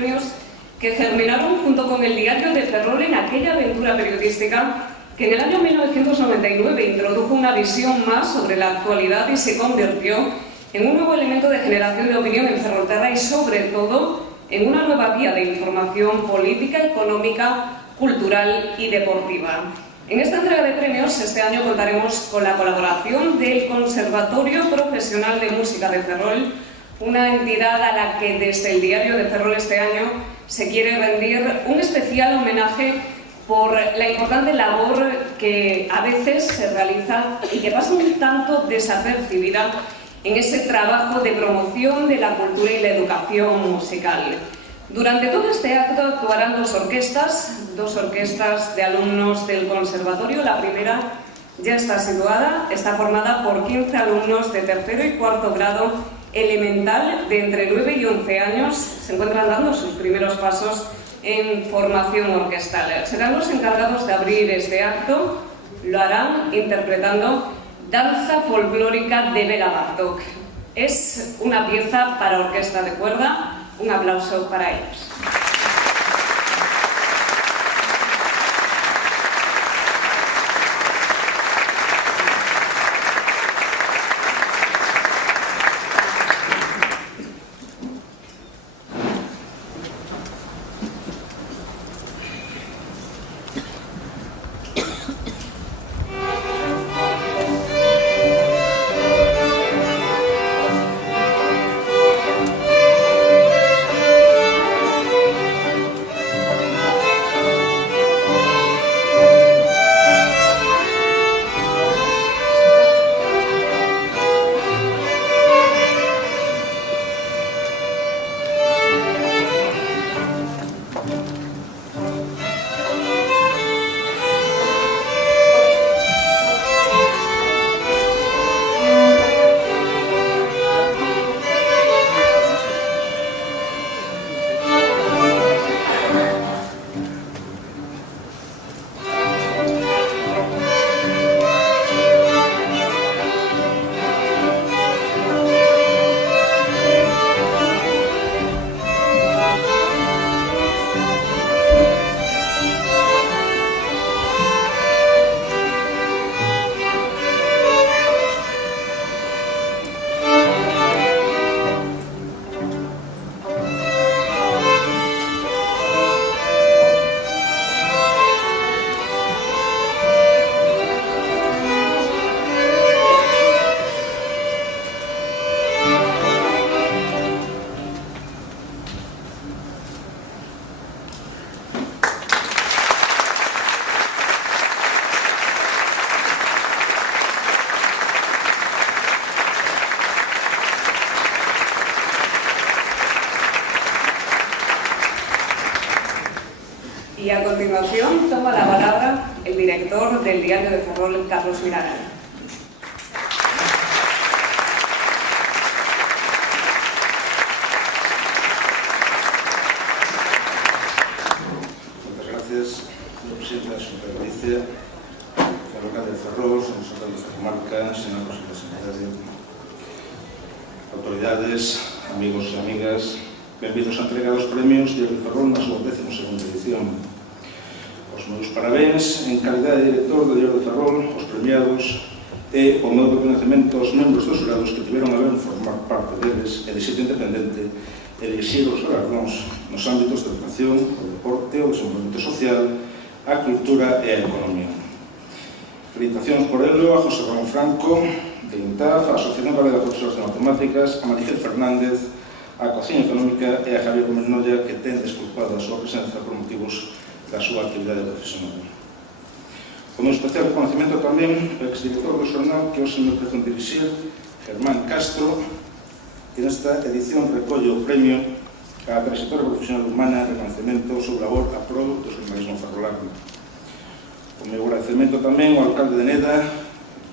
premios que germinaron junto con el Diario de Ferrol en aquella aventura periodística que en el año 1999 introdujo una visión más sobre la actualidad y se convirtió en un nuevo elemento de generación de opinión en Ferrolterra y, sobre todo, en una nueva vía de información política, económica, cultural y deportiva. En esta entrega de premios, este año contaremos con la colaboración del Conservatorio Profesional de Música de Ferrol, una entidad a la que desde el Diario de Ferrol este año se quiere rendir un especial homenaje por la importante labor que a veces se realiza y que pasa un tanto desapercibida en ese trabajo de promoción de la cultura y la educación musical. Durante todo este acto actuarán dos orquestas de alumnos del conservatorio. La primera ya está situada, está formada por 15 alumnos de tercero y cuarto grado elemental de entre 9 y 11 años. Se encuentran dando sus primeros pasos en formación orquestal. Serán los encargados de abrir este acto. Lo harán interpretando Danza folclórica de Béla Bartók. Es una pieza para orquesta de cuerda. Un aplauso para ellos. Y a continuación toma la palabra el director del Diario de Ferrol, Carlos Miragán. Muchas gracias, señor presidente de la Xunta de Galicia, señor alcalde de Ferrol, señor alcalde de esta comarca, señor presidente da Secretaria, autoridades, amigos e amigas, benvidos a entrega dos premios Diario de Ferrol na súa 12ª edición. Os meus parabéns en calidade de director do Diario de Ferrol, os premiados, e o meu reconhecemento aos membros dos xurados que tiveron a ver formar parte deles e de xeito independente elixir os galardóns nos ámbitos da educación, o deporte, o desenvolvemento social, a cultura e a economía. Felicitacións por ello a José Ramón Franco, de INTAF, a Asociación Galega de Profesores de Matemáticas, a Maricel Fernández, a Cociña Económica e a Javier Gómez Nolla, que ten desculpado a súa presencia por motivos da súa actividade profesional. O meu especial reconocimento tamén ao exdirector do xornal que hoxe me prezón dirixir, Germán Castro, que nesta edición recolle o premio á trayectoria profesional humana e reconocimento ao seu labor a prol do xornalismo ferrolano. O meu agradecemento tamén ao alcalde de Neda,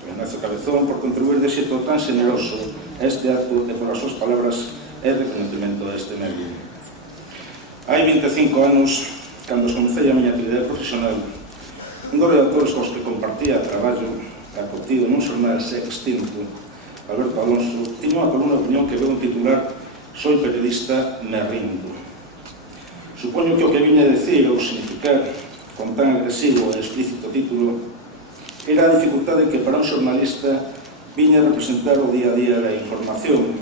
Ignacio Cabezón, por contribuir de xeito tan generoso a este acto e por as súas palabras e reconocimento a este medio. Hai 25 anos, cando comecei a miña actividade profesional, un dos redactores cos que compartía traballo acotido nun xornal xa extinto, Alberto Alonso, tiña unha columna de opinión que veu un titular "Soy periodista, me rindo". Supoño que o que viña a decir ou significar con tan agresivo e explícito título era a dificultade que para un xornalista viña a representar o día a día da información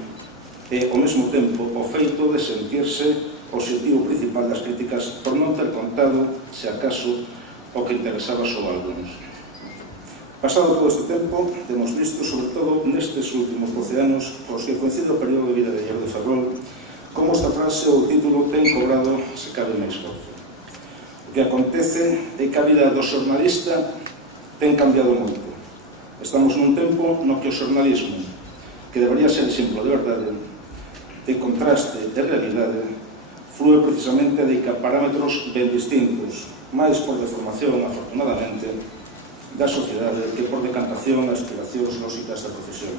e, ao mesmo tempo, o feito de sentirse o objetivo principal das críticas por non ter contado, se acaso, o que interesaba só a algúns. Pasado todo este tempo, temos visto, sobre todo nestes últimos 12 anos, cos que coincide o período de vida de Diego de Ferrol, como esta frase ou título ten cobrado, se cabe, máis forza. O que acontece é que a vida do xornalista ten cambiado moito. Estamos nun tempo no que o xornalismo, que debería ser exemplo de verdade, de contraste e realidade, flúe precisamente de parámetros ben distintos, máis por deformación, afortunadamente, da sociedade que por decantación as aspiracións lógicas da profesión.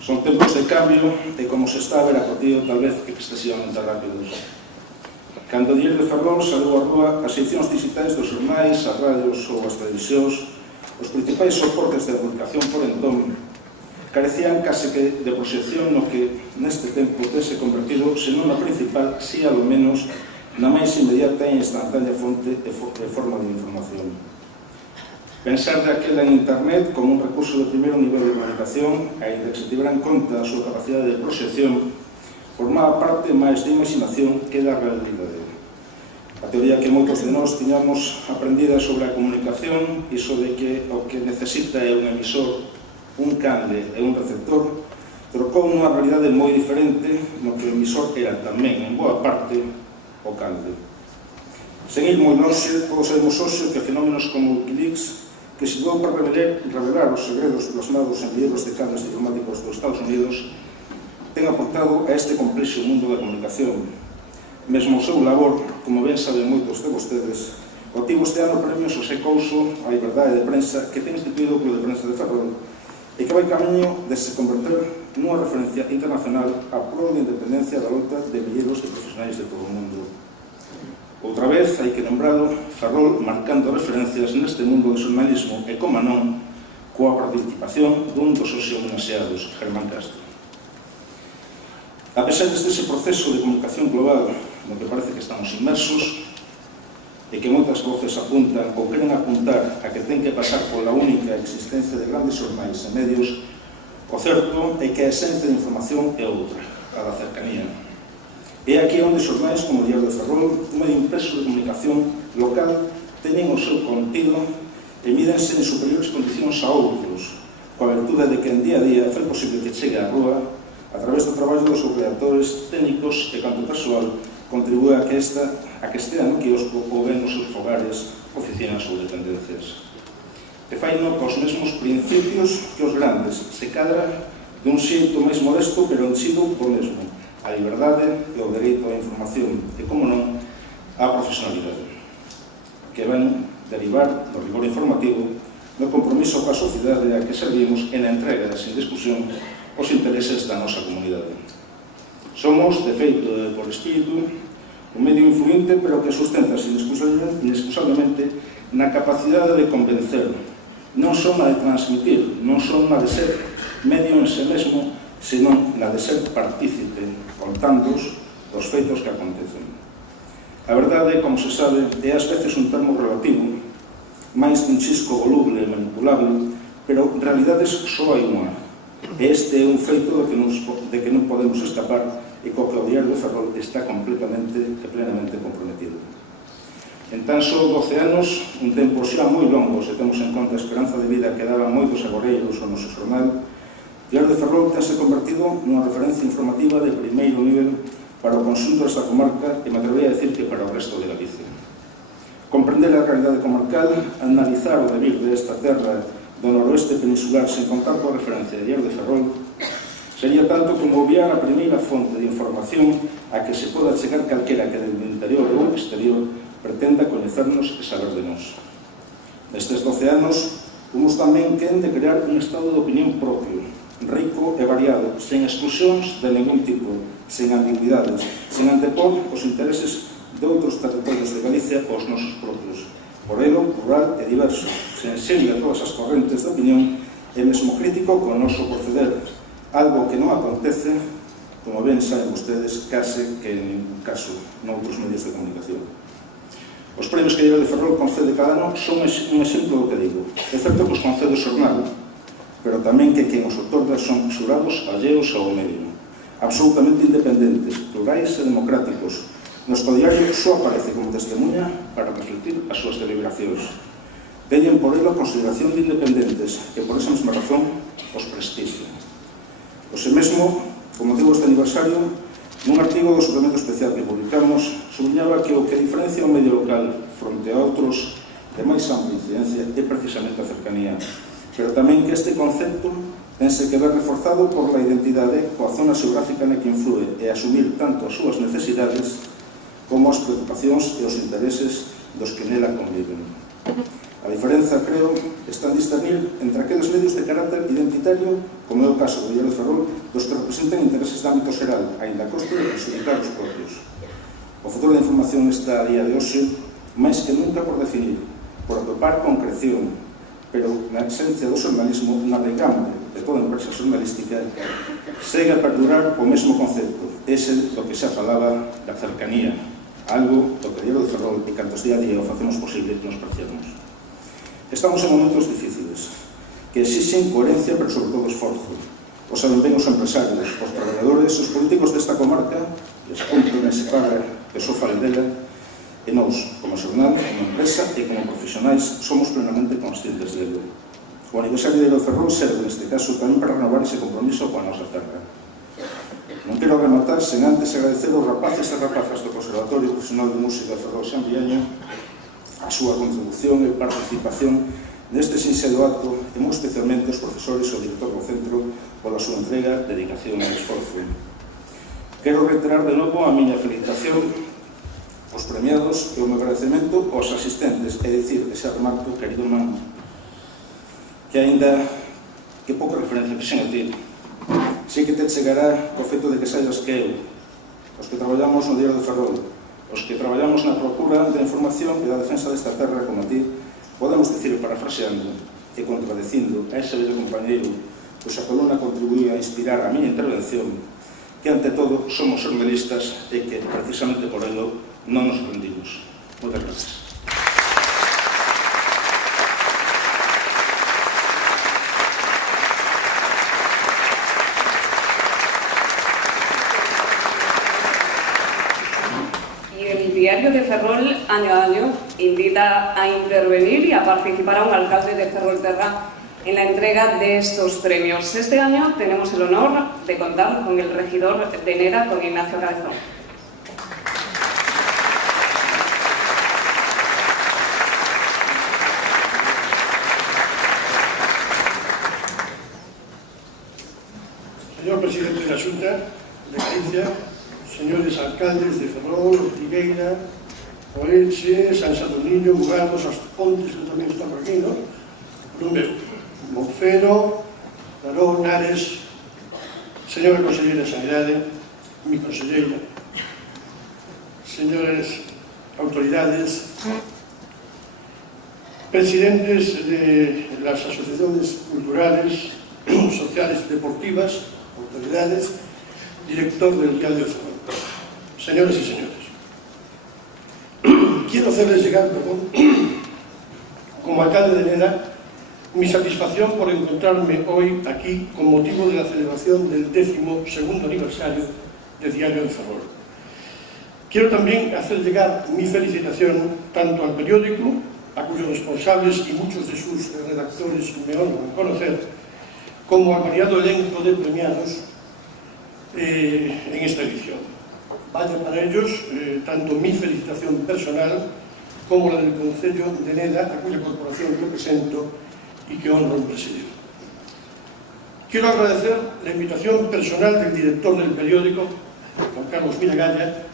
Son tempos de cambio e, como se está a ver acotío, tal vez excesivamente rápidos. Cando Diego de Ferrol saliu á rúa, as seccións digitais dos xornais, as radios ou as televisións, os principais soportes de comunicación por entón, carecían case que de proxección no que neste tempo tense convertido, senón na principal, si ao menos, na máis inmediata e instantánea fonte e forma de información. Pensar daquela en internet como un recurso de primeiro nivel de comunicación, ainda que se tivera en conta a súa capacidade de proxección, formaba parte máis de imaginación que da realidade. A teoría que moitos de nós tiñamos aprendida sobre a comunicación, iso de que o que necesita é un emisor, un cable e un receptor, trocou nunha realidade moi diferente no que o emisor era tamén, en boa parte, o cable. Sen ir moi longe, todos sabemos hoxe que fenómenos como Wikileaks, que sirveu para revelar os segredos plasmados en libros de cables diplomáticos dos Estados Unidos, ten aportado a este complexo mundo da comunicación. Mesmo o seu labor, como ben saben moitos de vostedes, obtivo este ano o premio Xosé Couso á liberdade de prensa que ten instituído o Club de Prensa de Ferrol e que vai camiño de se converter nunha referencia internacional a prol de independencia da loita de milleiros de profesionais de todo o mundo. Outra vez, hai que lembrado, Ferrol marcando referencias neste mundo do xornalismo e, como non, coa participación dun dos hoxe homenaxeados, Germán Castro. A pesar deste proceso de comunicación global no que parece que estamos inmersos e que moitas voces apuntan ou queren apuntar a que ten que pasar pola única existencia de grandes xornais e medios, o certo é que a esencia de información é outra, a da cercanía. É aquí onde xornais como o Diario de Ferrol, un medio impreso de comunicación local, teñen o seu contido e mídense en superiores condicións a outros, coa virtude de que en día a día foi posible que chegue á rúa a través do traballo dos seus redactores técnicos e canto persoal contribúe a que estea no quiosco ou ben nos seus fogares, oficinas ou dependencias. E faino cos mesmos principios que os grandes, se cadra dun xeito máis modesto, pero enchido do mesmo, a liberdade e o dereito á información e, como non, á profesionalidade, que ven derivar do rigor informativo, do compromiso coa sociedade a que servimos e na entrega, sin discusión, os intereses da nosa comunidade. Somos, de feito e por espírito, un medio influente, pero que sustenta inexcusablemente na capacidade de convencer, non só na de transmitir, non só na de ser medio en sí mesmo, senón na de ser partícipe, contándoos dos feitos que acontecen. A verdade, como se sabe, é ás veces un termo relativo, máis que un chisco voluble e manipulable, pero en realidades só hai unha. E este é un feito de que non podemos escapar e co que o Diario de Ferrol está completamente e plenamente comprometido. En tan só 12 anos, un tempo xa moi longo, se temos en conta a esperanza de vida que daban moitos agoreiros ao noso xornal, Diario de Ferrol tense convertido nunha referencia informativa de primeiro nivel para o conxunto desta comarca e me atrevería a decir que para o resto de Galicia. Comprender a realidade comarcal, analizar o devir desta terra do noroeste peninsular sen contar coa referencia de Diario de Ferrol sería tanto como obviar a primeira fonte de información a que se poda chegar calquera que del interior ou exterior pretenda coñecernos e saber de nós. Nestes 12 anos, fomos tamén quen de crear un estado de opinión propio, rico e variado, sen exclusións de ningún tipo, sen ambigüidades, sen antepor os intereses de outros territorios de Galicia aos nosos propios. Porelo, plural e diverso, sensible a todas as correntes de opinión e mesmo crítico co noso proceder, algo que non acontece como ben saben vostedes, case que en caso noutros medios de comunicación. Os premios que Diario de Ferrol concede cada ano son un exemplo do que digo. É certo que os concede o xornal, pero tamén que quen os otorga son xurados alleos ao medio, absolutamente independentes, plurais e democráticos, nos que o diario só aparece como testemunha para reflectir as súas deliberacións. Teñen por elo a consideración de independentes, que por esa mesma razón os prestigian. Hoxe mesmo, como digo este aniversario, nun artigo do suplemento especial que publicamos, subliñaba que o que diferencia un medio local fronte a outros de máis ampla incidencia é precisamente a cercanía, pero tamén que este concepto tense que ver reforzado por la identidade coa zona xeográfica na que influe e asumir tanto as súas necesidades como as preocupacións e os intereses dos que nela conviven. A diferenza, creo, está en discernir entre aqueles medios de carácter identitario, como é o caso do Diario de Ferrol, dos que representan intereses de ámbito xeral, aínda a coste de perxudicar os propios. O futuro da información está a día de hoxe máis que nunca por definir, por atopar concreción, pero na esencia do xornalismo, na recámara de toda empresa xornalística, segue a perdurar o mesmo concepto, ese do que xa falaba da cercanía, algo do que Diario de Ferrol e cantos día a día o facemos posible que nos preciamos. Estamos en momentos difíciles, que exixen coherencia, pero sobre todo esforzo. O saben ben os empresarios, os traballadores, os políticos desta comarca, les compren e se paga que só fale dela, e nós, como xornal, como empresa e como profesionais, somos plenamente conscientes dele. O aniversario de Diario de Ferrol serve, neste caso, tamén para renovar ese compromiso coa nosa terra. Non quero rematar sen antes agradecer aos rapaces e rapazas do Conservatorio Profesional de Música de Ferrol San Viaño a súa contribución e participación neste sinxelo acto e moi especialmente os profesores e o director do centro pola súa entrega, dedicación e esforzo. Quero reiterar de novo a miña felicitación aos premiados e o meu agradecemento aos asistentes, é dicir, ese remato, querido man, que aínda que pouca referencia fixen a ti, sei que te chegará o feito de que saibas que eu, os que traballamos no Diario de Ferrol, os que traballamos na procura da información e da defensa desta terra como a ti, podemos dicir, parafraseando e contradecindo a ese bello compañeiro cuxa columna contribuía a inspirar a miña intervención, que ante todo somos xornalistas e que precisamente por ello non nos rendimos. Moitas gracias. Diario de Ferrol, año a año, invita a intervenir y a participar a un alcalde de Ferrolterra en la entrega de estos premios. Este año tenemos el honor de contar con el regidor de Neda, con Ignacio Cabezón. Señor presidente de la Xunta de Galicia, señores alcaldes de Ferrol, Ortigueira, Oelche, San Sadurniño, Mugados, As Pontes, que tamén está por aquí, ¿no? Número, Monfero, Narón, Nares, señora consellera de Sanidade, mi consellera, señores autoridades, presidentes de las asociaciones culturales, sociales, deportivas, autoridades, director del Diario de Ferrol. Señores y señores, quiero hacerles llegar, como alcalde de Neda, mi satisfacción por encontrarme hoy aquí con motivo de la celebración del 12º aniversario de Diario de Ferrol. Quiero también hacer llegar mi felicitación tanto al periódico, a cuyos responsables y muchos de sus redactores me honran conocer, como al variado elenco de premiados en esta edición. Vaya para ellos tanto mi felicitación personal como la del Concello de Neda, a cuya corporación represento y que honro presidir. Quiero agradecer la invitación personal del director del periódico, Juan Carlos Miragalla,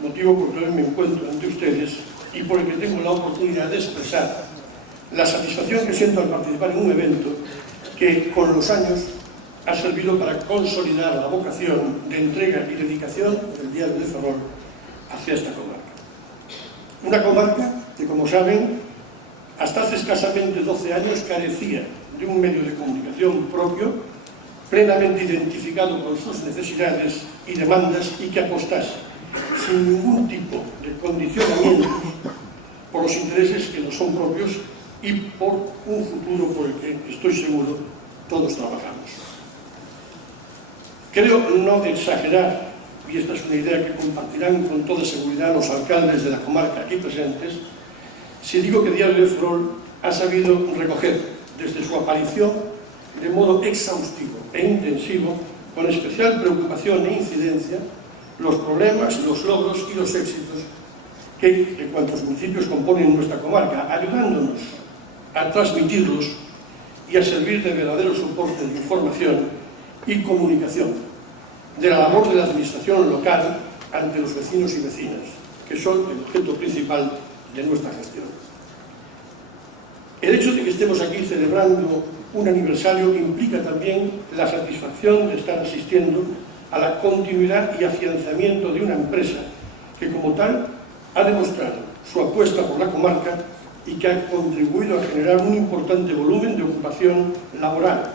motivo por el que me encuentro ante ustedes y por el que tengo la oportunidad de expresar la satisfacción que siento al participar en un evento que con los años ha servido para consolidar la vocación de entrega y dedicación del Diario de Ferrol hacia esta comarca. Una comarca que, como saben, hasta hace escasamente 12 años carecía de un medio de comunicación propio, plenamente identificado con sus necesidades y demandas y que apostase sin ningún tipo de condicionamientos por los intereses que nos son propios y por un futuro por el que, estoy seguro, todos trabajamos. Creo no exagerar, y esta es una idea que compartirán con toda seguridad los alcaldes de la comarca aquí presentes, si digo que Diario de Ferrol ha sabido recoger desde su aparición de modo exhaustivo e intensivo, con especial preocupación e incidencia, los problemas, los logros y los éxitos de cuantos municipios componen nuestra comarca, ayudándonos a transmitirlos y a servir de verdadero soporte de información y comunicación de la labor de la administración local ante los vecinos y vecinas, que son el objeto principal de nuestra gestión. El hecho de que estemos aquí celebrando un aniversario implica también la satisfacción de estar asistiendo a la continuidad y afianzamiento de una empresa que, como tal, ha demostrado su apuesta por la comarca y que ha contribuido a generar un importante volumen de ocupación laboral,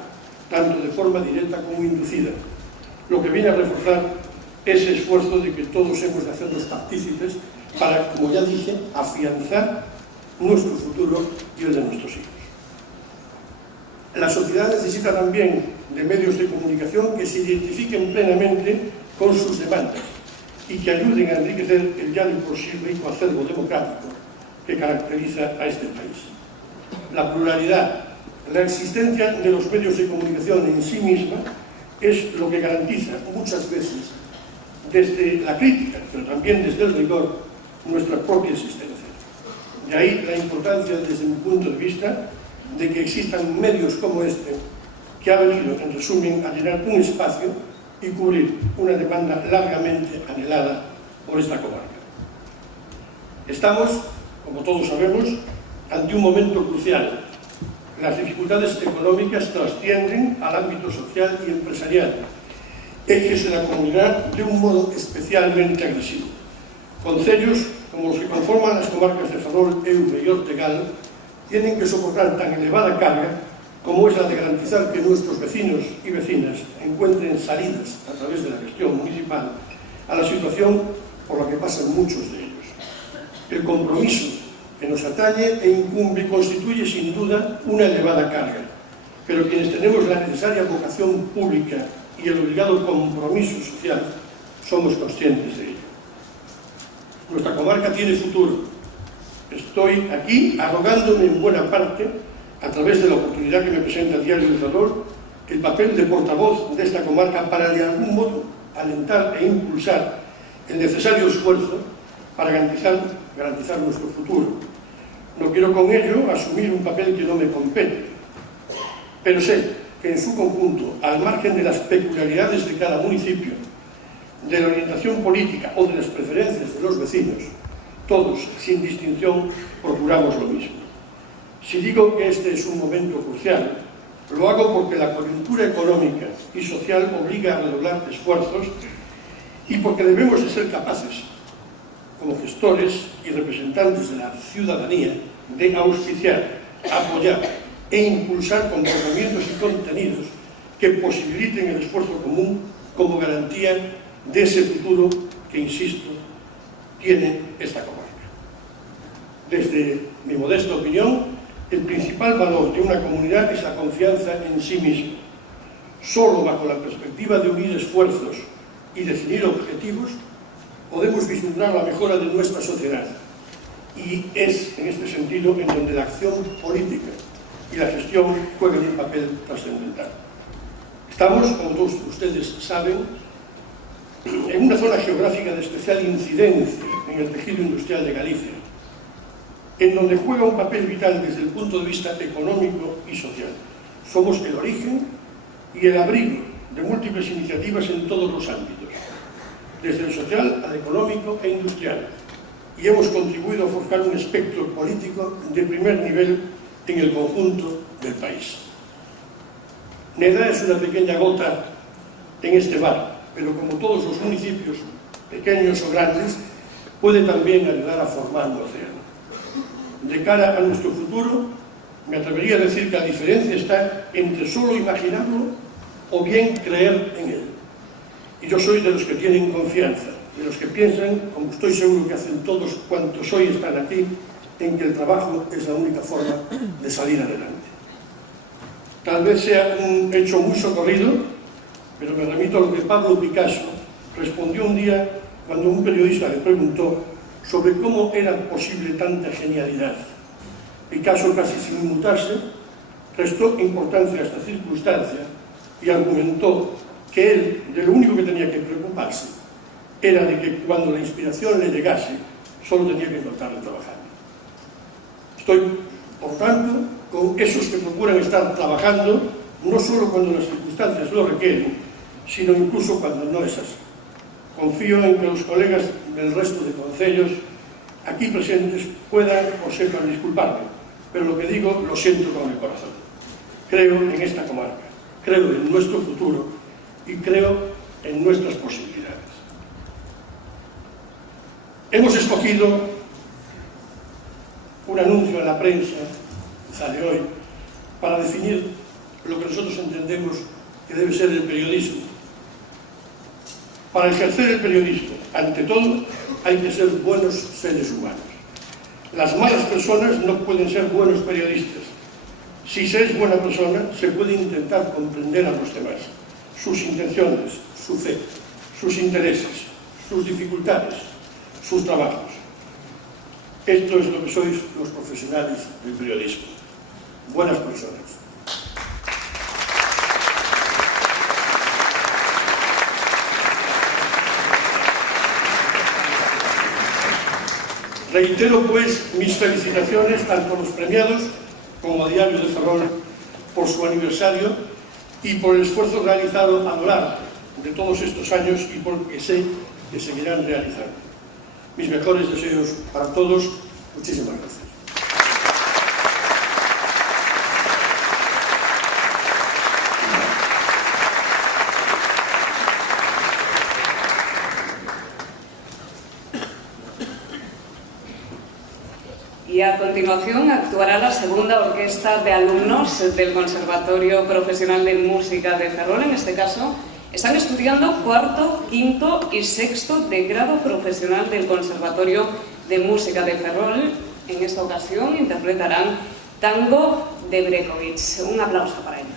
tanto de forma directa como inducida, lo que viene a reforzar ese esfuerzo de que todos hemos de hacernos partícipes para, como ya dije, afianzar nuestro futuro y el de nuestros hijos. La sociedad necesita también de medios de comunicación que se identifiquen plenamente con sus demandas y que ayuden a enriquecer el ya de por sí rico acervo democrático que caracteriza a este país. La pluralidad, la existencia de los medios de comunicación en sí misma es lo que garantiza muchas veces desde la crítica, pero también desde el rigor, nuestra propia existencia. De ahí la importancia, desde mi punto de vista, de que existan medios como este, que ha venido, en resumen, a llenar un espacio y cubrir una demanda largamente anhelada por esta comarca. Estamos, como todos sabemos, ante un momento crucial. Las dificultades económicas trascienden al ámbito social y empresarial, ejes de la comunidad de un modo especialmente agresivo. Concellos como los que conforman las comarcas de Ferrol, Eume y Ortegal tienen que soportar tan elevada carga como es la de garantizar que nuestros vecinos y vecinas encuentren salidas a través de la gestión municipal a la situación por la que pasan muchos de ellos. El compromiso que nos atañe e incumbe constituye sin duda una elevada carga, pero quienes tenemos la necesaria vocación pública y el obligado compromiso social somos conscientes de ello. Nuestra comarca tiene futuro. Estoy aquí arrogándome en buena parte, a través de la oportunidad que me presenta el Diario de Ferrol, el papel de portavoz de esta comarca para de algún modo alentar e impulsar el necesario esfuerzo para garantizar nuestro futuro. No quiero con ello asumir un papel que no me compete, pero sé que en su conjunto, al margen de las peculiaridades de cada municipio, de la orientación política o de las preferencias de los vecinos, todos, sin distinción, procuramos lo mismo. Si digo que este es un momento crucial, lo hago porque la coyuntura económica y social obliga a redoblar esfuerzos y porque debemos de ser capaces, como gestores y representantes de la ciudadanía, de auspiciar, apoyar e impulsar comportamientos y contenidos que posibiliten el esfuerzo común como garantía de ese futuro que, insisto, tiene esta comarca. Desde mi modesta opinión, el principal valor de una comunidad es la confianza en sí misma. Solo bajo la perspectiva de unir esfuerzos y definir objetivos podemos vislumbrar la mejora de nuestra sociedad. Y es en este sentido en donde la acción política y la gestión juegan un papel trascendental. Estamos, como todos ustedes saben, en una zona geográfica de especial incidencia en el tejido industrial de Galicia, en donde juega un papel vital desde el punto de vista económico y social. Somos el origen y el abrigo de múltiples iniciativas en todos los ámbitos, desde el social al económico e industrial, y hemos contribuido a forjar un espectro político de primer nivel en el conjunto del país. Neda es una pequeña gota en este mar, pero como todos los municipios, pequeños o grandes, puede también ayudar a formar un océano. De cara a nuestro futuro, me atrevería a decir que la diferencia está entre solo imaginarlo o bien creer en él. Y yo soy de los que tienen confianza, de los que piensan, como estoy seguro que hacen todos cuantos hoy están aquí, en que el trabajo es la única forma de salir adelante. Tal vez sea un hecho muy socorrido, pero me remito a lo que Pablo Picasso respondió un día cuando un periodista le preguntó sobre cómo era posible tanta genialidad. Picasso, casi sin inmutarse, restó importancia a esta circunstancia y argumentó que él, de lo único que tenía que preocuparse, era de que cuando la inspiración le llegase, solo tenía que encontrarle trabajando. Estoy, por tanto, con esos que procuran estar trabajando, no solo cuando las circunstancias lo requieren, sino incluso cuando no es así. Confío en que los colegas del resto de concellos aquí presentes puedan o sepan disculparme, pero lo que digo lo siento con el corazón. Creo en esta comarca, creo en nuestro futuro y creo en nuestras posibilidades. Hemos escogido un anuncio en la prensa, sale hoy, para definir lo que nosotros entendemos que debe ser el periodismo. Para ejercer el periodismo, ante todo, hay que ser buenos seres humanos. Las malas personas no pueden ser buenos periodistas. Si se es buena persona, se puede intentar comprender a los demás, sus intenciones, su fe, sus intereses, sus dificultades, sus trabajos. Esto es lo que sois los profesionales del periodismo. Buenas personas. Reitero, pues, mis felicitaciones tanto a los premiados como a Diario de Ferrol por su aniversario y por el esfuerzo realizado a lo largo de todos estos años y porque sé que seguirán realizando. Mis mejores deseos para todos. Muchísimas gracias. Y a continuación actuará la segunda orquesta de alumnos del Conservatorio Profesional de Música de Ferrol. En este caso, están estudiando cuarto, quinto y sexto de grado profesional del Conservatorio de Música de Ferrol. En esta ocasión interpretarán Tango de Brekovich. Un aplauso para ellos.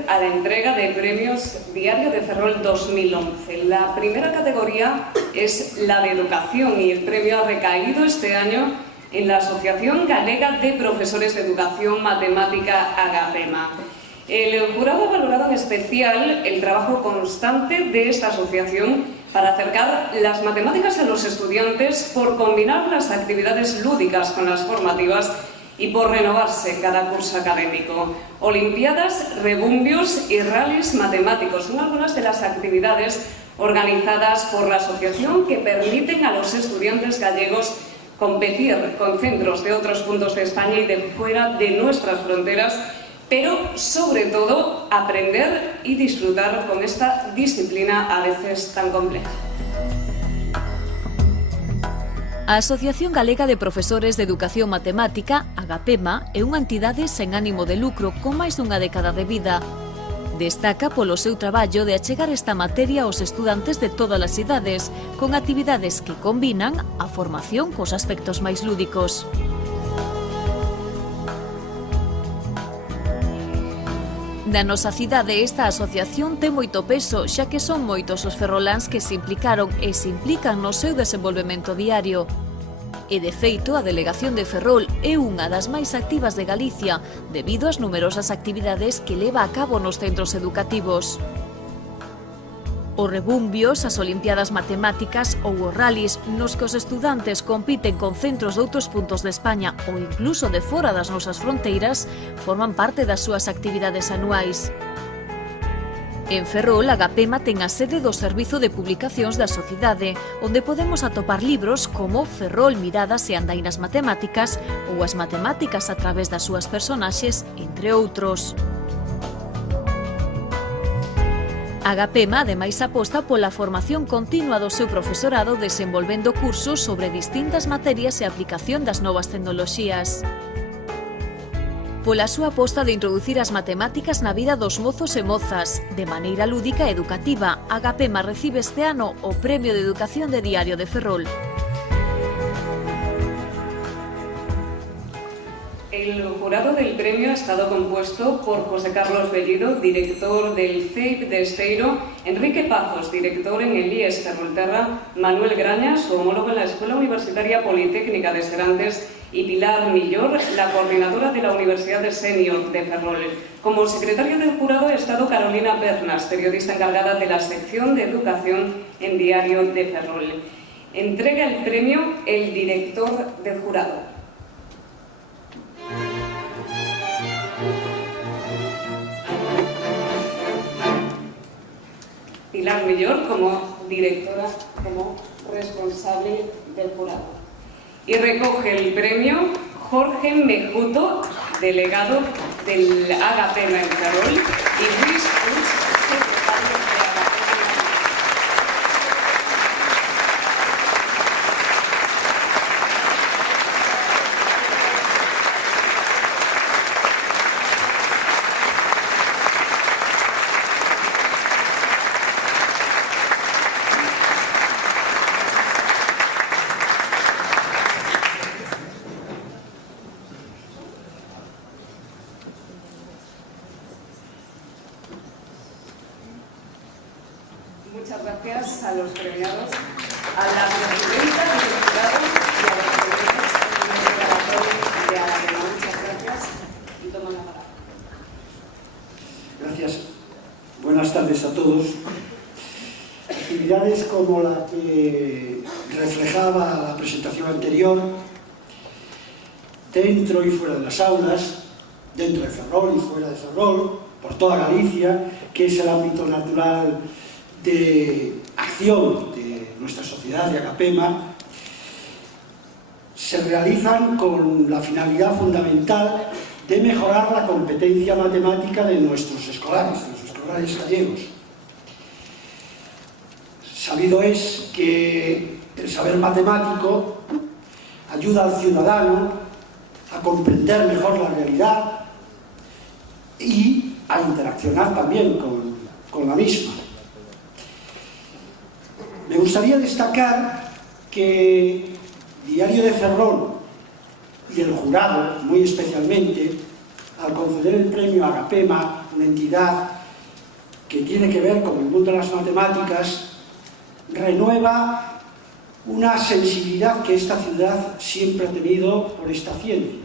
proceder a la entrega de premios Diario de Ferrol 2011. La primera categoría es la de educación y el premio ha recaído este año en la Asociación Galega de Profesores de Educación Matemática Agapema. El jurado ha valorado en especial el trabajo constante de esta asociación para acercar las matemáticas a los estudiantes, por combinar las actividades lúdicas con las formativas y por renovarse cada curso académico. Olimpiadas, rebumbios y rallies matemáticos son algunas de las actividades organizadas por la asociación que permiten a los estudiantes gallegos competir con centros de otros puntos de España y de fuera de nuestras fronteras, pero sobre todo aprender y disfrutar con esta disciplina a veces tan compleja. A Asociación Galega de Profesores de Educación Matemática, Agapema, é unha entidade sen ánimo de lucro con máis dunha década de vida. Destaca polo seu traballo de achegar esta materia aos estudantes de todas as idades, con actividades que combinan a formación cos aspectos máis lúdicos. Na nosa cidade, esta asociación ten moito peso, xa que son moitos os ferroláns que se implicaron e se implican no seu desenvolvemento diario. E, de feito, a Delegación de Ferrol é unha das máis activas de Galicia debido ás numerosas actividades que leva a cabo nos centros educativos. Os rebumbios, as olimpiadas matemáticas ou os rallies nos que os estudantes compiten con centros de outros puntos de España ou incluso de fora das nosas fronteiras forman parte das súas actividades anuais. En Ferrol, Agapema ten a sede do Servizo de Publicacións da Sociedade, onde podemos atopar libros como Ferrol, Miradas e Andainas Matemáticas ou as matemáticas a través das súas personaxes, entre outros. Agapema, ademais, aposta pola formación continua do seu profesorado desenvolvendo cursos sobre distintas materias e aplicación das novas tecnoloxías. Pola súa aposta de introducir as matemáticas na vida dos mozos e mozas, de maneira lúdica e educativa, Agapema recibe este ano o Premio de Educación de Diario de Ferrol. El jurado del premio ha estado compuesto por José Carlos Bellido, director del CEIP de Esteiro, Enrique Pazos, director en el IES Ferrolterra, Manuel Grañas, su homólogo en la Escuela Universitaria Politécnica de Serantes, y Pilar Millor, la coordinadora de la Universidad de Senior de Ferrol. Como secretaria del jurado ha estado Carolina Bernas, periodista encargada de la sección de educación en Diario de Ferrol. Entrega el premio el director del jurado. Pilar Millor como directora, como responsable del jurado. Y recoge el premio Jorge Mejuto, delegado del Agapema en Ferrol, y Luis Puig, secretario de Agapema. Muchas gracias a los premiados, a la presidenta del jurado y a los presidentes de Agapema. Muchas gracias y toman la palabra. Gracias. Buenas tardes a todos. Actividades como la que reflejaba la presentación anterior, dentro y fuera de las aulas, dentro de Ferrol y fuera de Ferrol, por toda Galicia, que es el ámbito natural de acción de nuestra sociedad de Agapema, se realizan con la finalidad fundamental de mejorar la competencia matemática de nuestros escolares gallegos. Sabido es que el saber matemático ayuda al ciudadano a comprender mejor la realidad y a interaccionar también con la misma. Me gustaría destacar que Diario de Ferrol y el jurado, muy especialmente, al conceder el premio a Agapema, una entidad que tiene que ver con el mundo de las matemáticas, renueva una sensibilidad que esta ciudad siempre ha tenido por esta ciencia.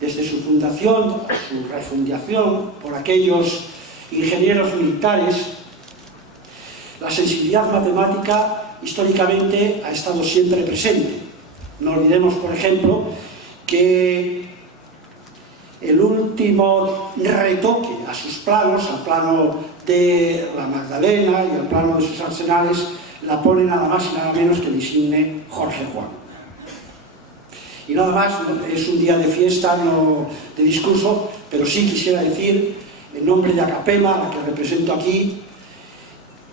Desde su fundación, su refundación por aquellos ingenieros militares, la sensibilidad matemática históricamente ha estado siempre presente. No olvidemos, por ejemplo, que el último retoque a sus planos, al plano de la Magdalena y al plano de sus arsenales, la pone nada más y nada menos que el insigne Jorge Juan. Y nada más, es un día de fiesta, no de discurso, pero sí quisiera decir, en nombre de Acapema, la que represento aquí,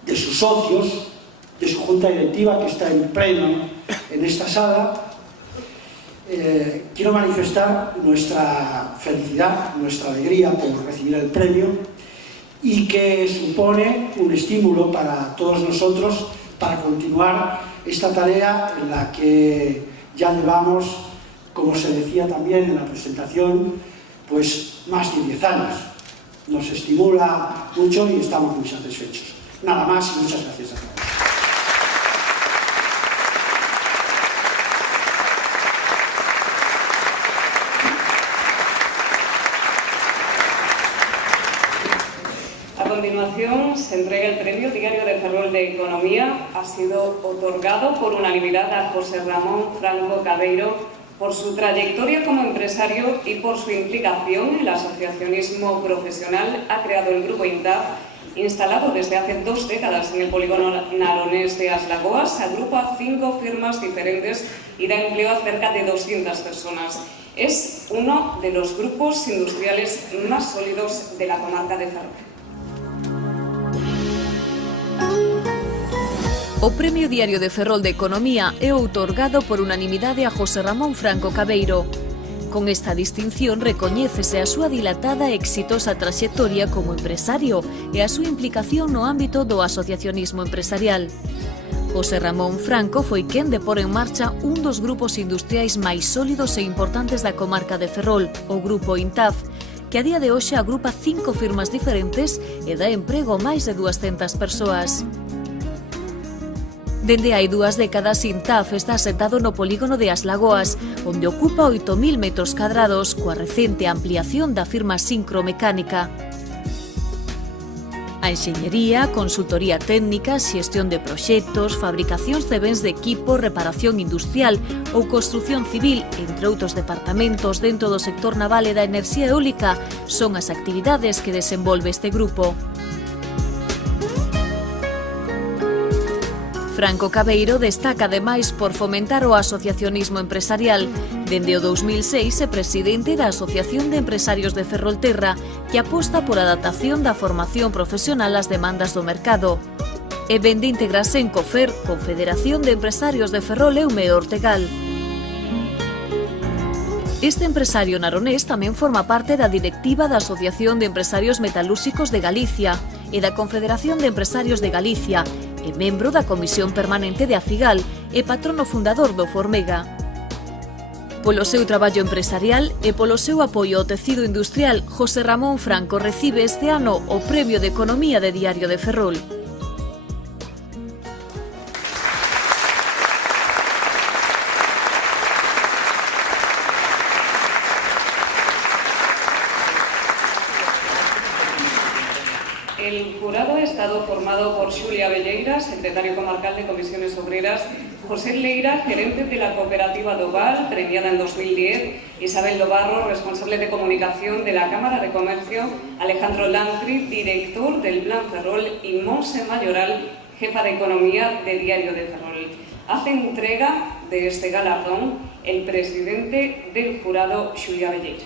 de sus socios, de su junta directiva que está en pleno en esta sala, quiero manifestar nuestra felicidad, nuestra alegría por recibir el premio y que supone un estímulo para todos nosotros para continuar esta tarea en la que ya llevamos, como se decía también en la presentación, pues más de 10 años. Nos estimula mucho y estamos muy satisfechos. Nada más y muchas gracias a todos. A continuación se entrega el premio Diario de Ferrol de Economía. Ha sido otorgado por unanimidad a José Ramón Franco Cabeiro por su trayectoria como empresario y por su implicación en el asociacionismo profesional. Ha creado el Grupo INTAF, instalado desde hace 2 décadas en el polígono naronés de As Lagoas. Agrupa 5 firmas diferentes y da empleo a cerca de 200 personas. Es uno de los grupos industriales más sólidos de la comarca de Ferrol. O Premio Diario de Ferrol de Economía é outorgado por unanimidade a José Ramón Franco Cabeiro. Con esta distinción recoñécese a súa dilatada e exitosa traxectoria como empresario e a súa implicación no ámbito do asociacionismo empresarial. José Ramón Franco foi quen de pôr en marcha un dos grupos industriais máis sólidos e importantes da comarca de Ferrol, o Grupo INTAF, que a día de hoxe agrupa 5 firmas diferentes e dá emprego a máis de 200 persoas. Dende hai 2 décadas, INTAF está asentado no polígono de As Lagoas, onde ocupa 8.000 metros cadrados, coa recente ampliación da firma Sincromecánica. A enxeñería, consultoría técnica, xestión de proxectos, fabricacións de bens de equipo, reparación industrial ou construción civil, entre outros departamentos dentro do sector naval e da enerxía eólica, son as actividades que desenvolve este grupo. Franco Cabeiro destaca ademais por fomentar o asociacionismo empresarial. Dende o 2006 é presidente da Asociación de Empresarios de Ferrolterra, que aposta por a adaptación da formación profesional ás demandas do mercado. E vende integrarse en COFER, Confederación de Empresarios de Ferrol e Eume Ortegal. Este empresario naronés tamén forma parte da directiva da Asociación de Empresarios Metalúrxicos de Galicia e da Confederación de Empresarios de Galicia, é membro da Comisión Permanente de Afigal e patrono fundador do Formega. Polo seu traballo empresarial e polo seu apoio ao tecido industrial, José Ramón Franco recibe este ano o Premio de Economía de Diario de Ferrol. El jurado ha estado formado por Xulia Velleira, secretario comarcal de Comisiones Obreras, José Leira, gerente de la cooperativa Doval, premiada en 2010, Isabel Dobarro, responsable de comunicación de la Cámara de Comercio, Alejandro Lantri, director del Plan Ferrol, y Monse Mayoral, jefa de Economía de Diario de Ferrol. Hace entrega de este galardón el presidente del jurado, Xulia Velleira.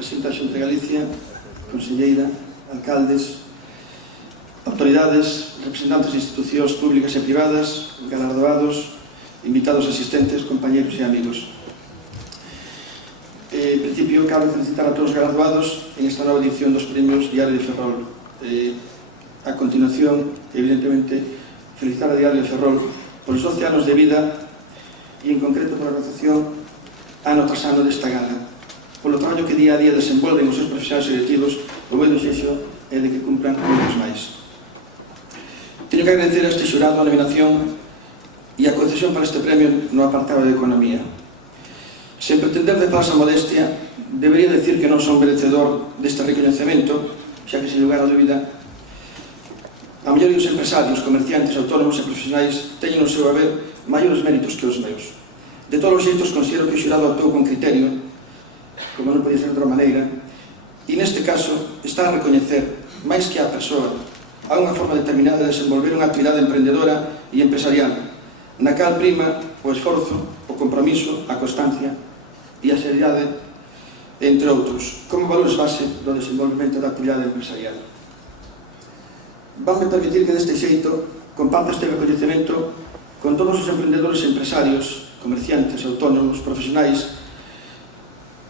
Presidenta da Xunta de Galicia, conselleira, alcaldes, autoridades, representantes de institucións públicas e privadas, galardoados, invitados asistentes, compañeros e amigos. En principio, cabe felicitar a todos os galardoados en esta nova edición dos premios Diario de Ferrol. A continuación, evidentemente, felicitar a Diario de Ferrol por os 12 anos de vida e, en concreto, por a realización ano tras ano desta gala, polo traballo que día a día desenvolven os seus profesionais directivos. O meu desexo é de que cumplan moitos máis. Teño que agradecer a este xurado a nominación e a concesión para este premio no apartado de Economía. Sen pretender de falsa modestia, debería decir que non son merecedor deste recoñecemento, xa que, sen lugar a dúbida, a maioría dos empresarios, comerciantes, autónomos e profesionais teñen no seu haber maiores méritos que os meus. De todos os xeitos, considero que o xurado actuou con criterio, como non podía ser de outra maneira, e neste caso está a recoñecer, máis que a persoa, a unha forma determinada de desenvolver unha actividade emprendedora e empresarial, na cal prima o esforzo, o compromiso, a constancia e a seriedade, entre outros, como valores base do desenvolvemento da actividade empresarial. Vanme permitir que deste xeito comparta este recoñecemento con todos os emprendedores e empresarios, comerciantes, autónomos, profesionais,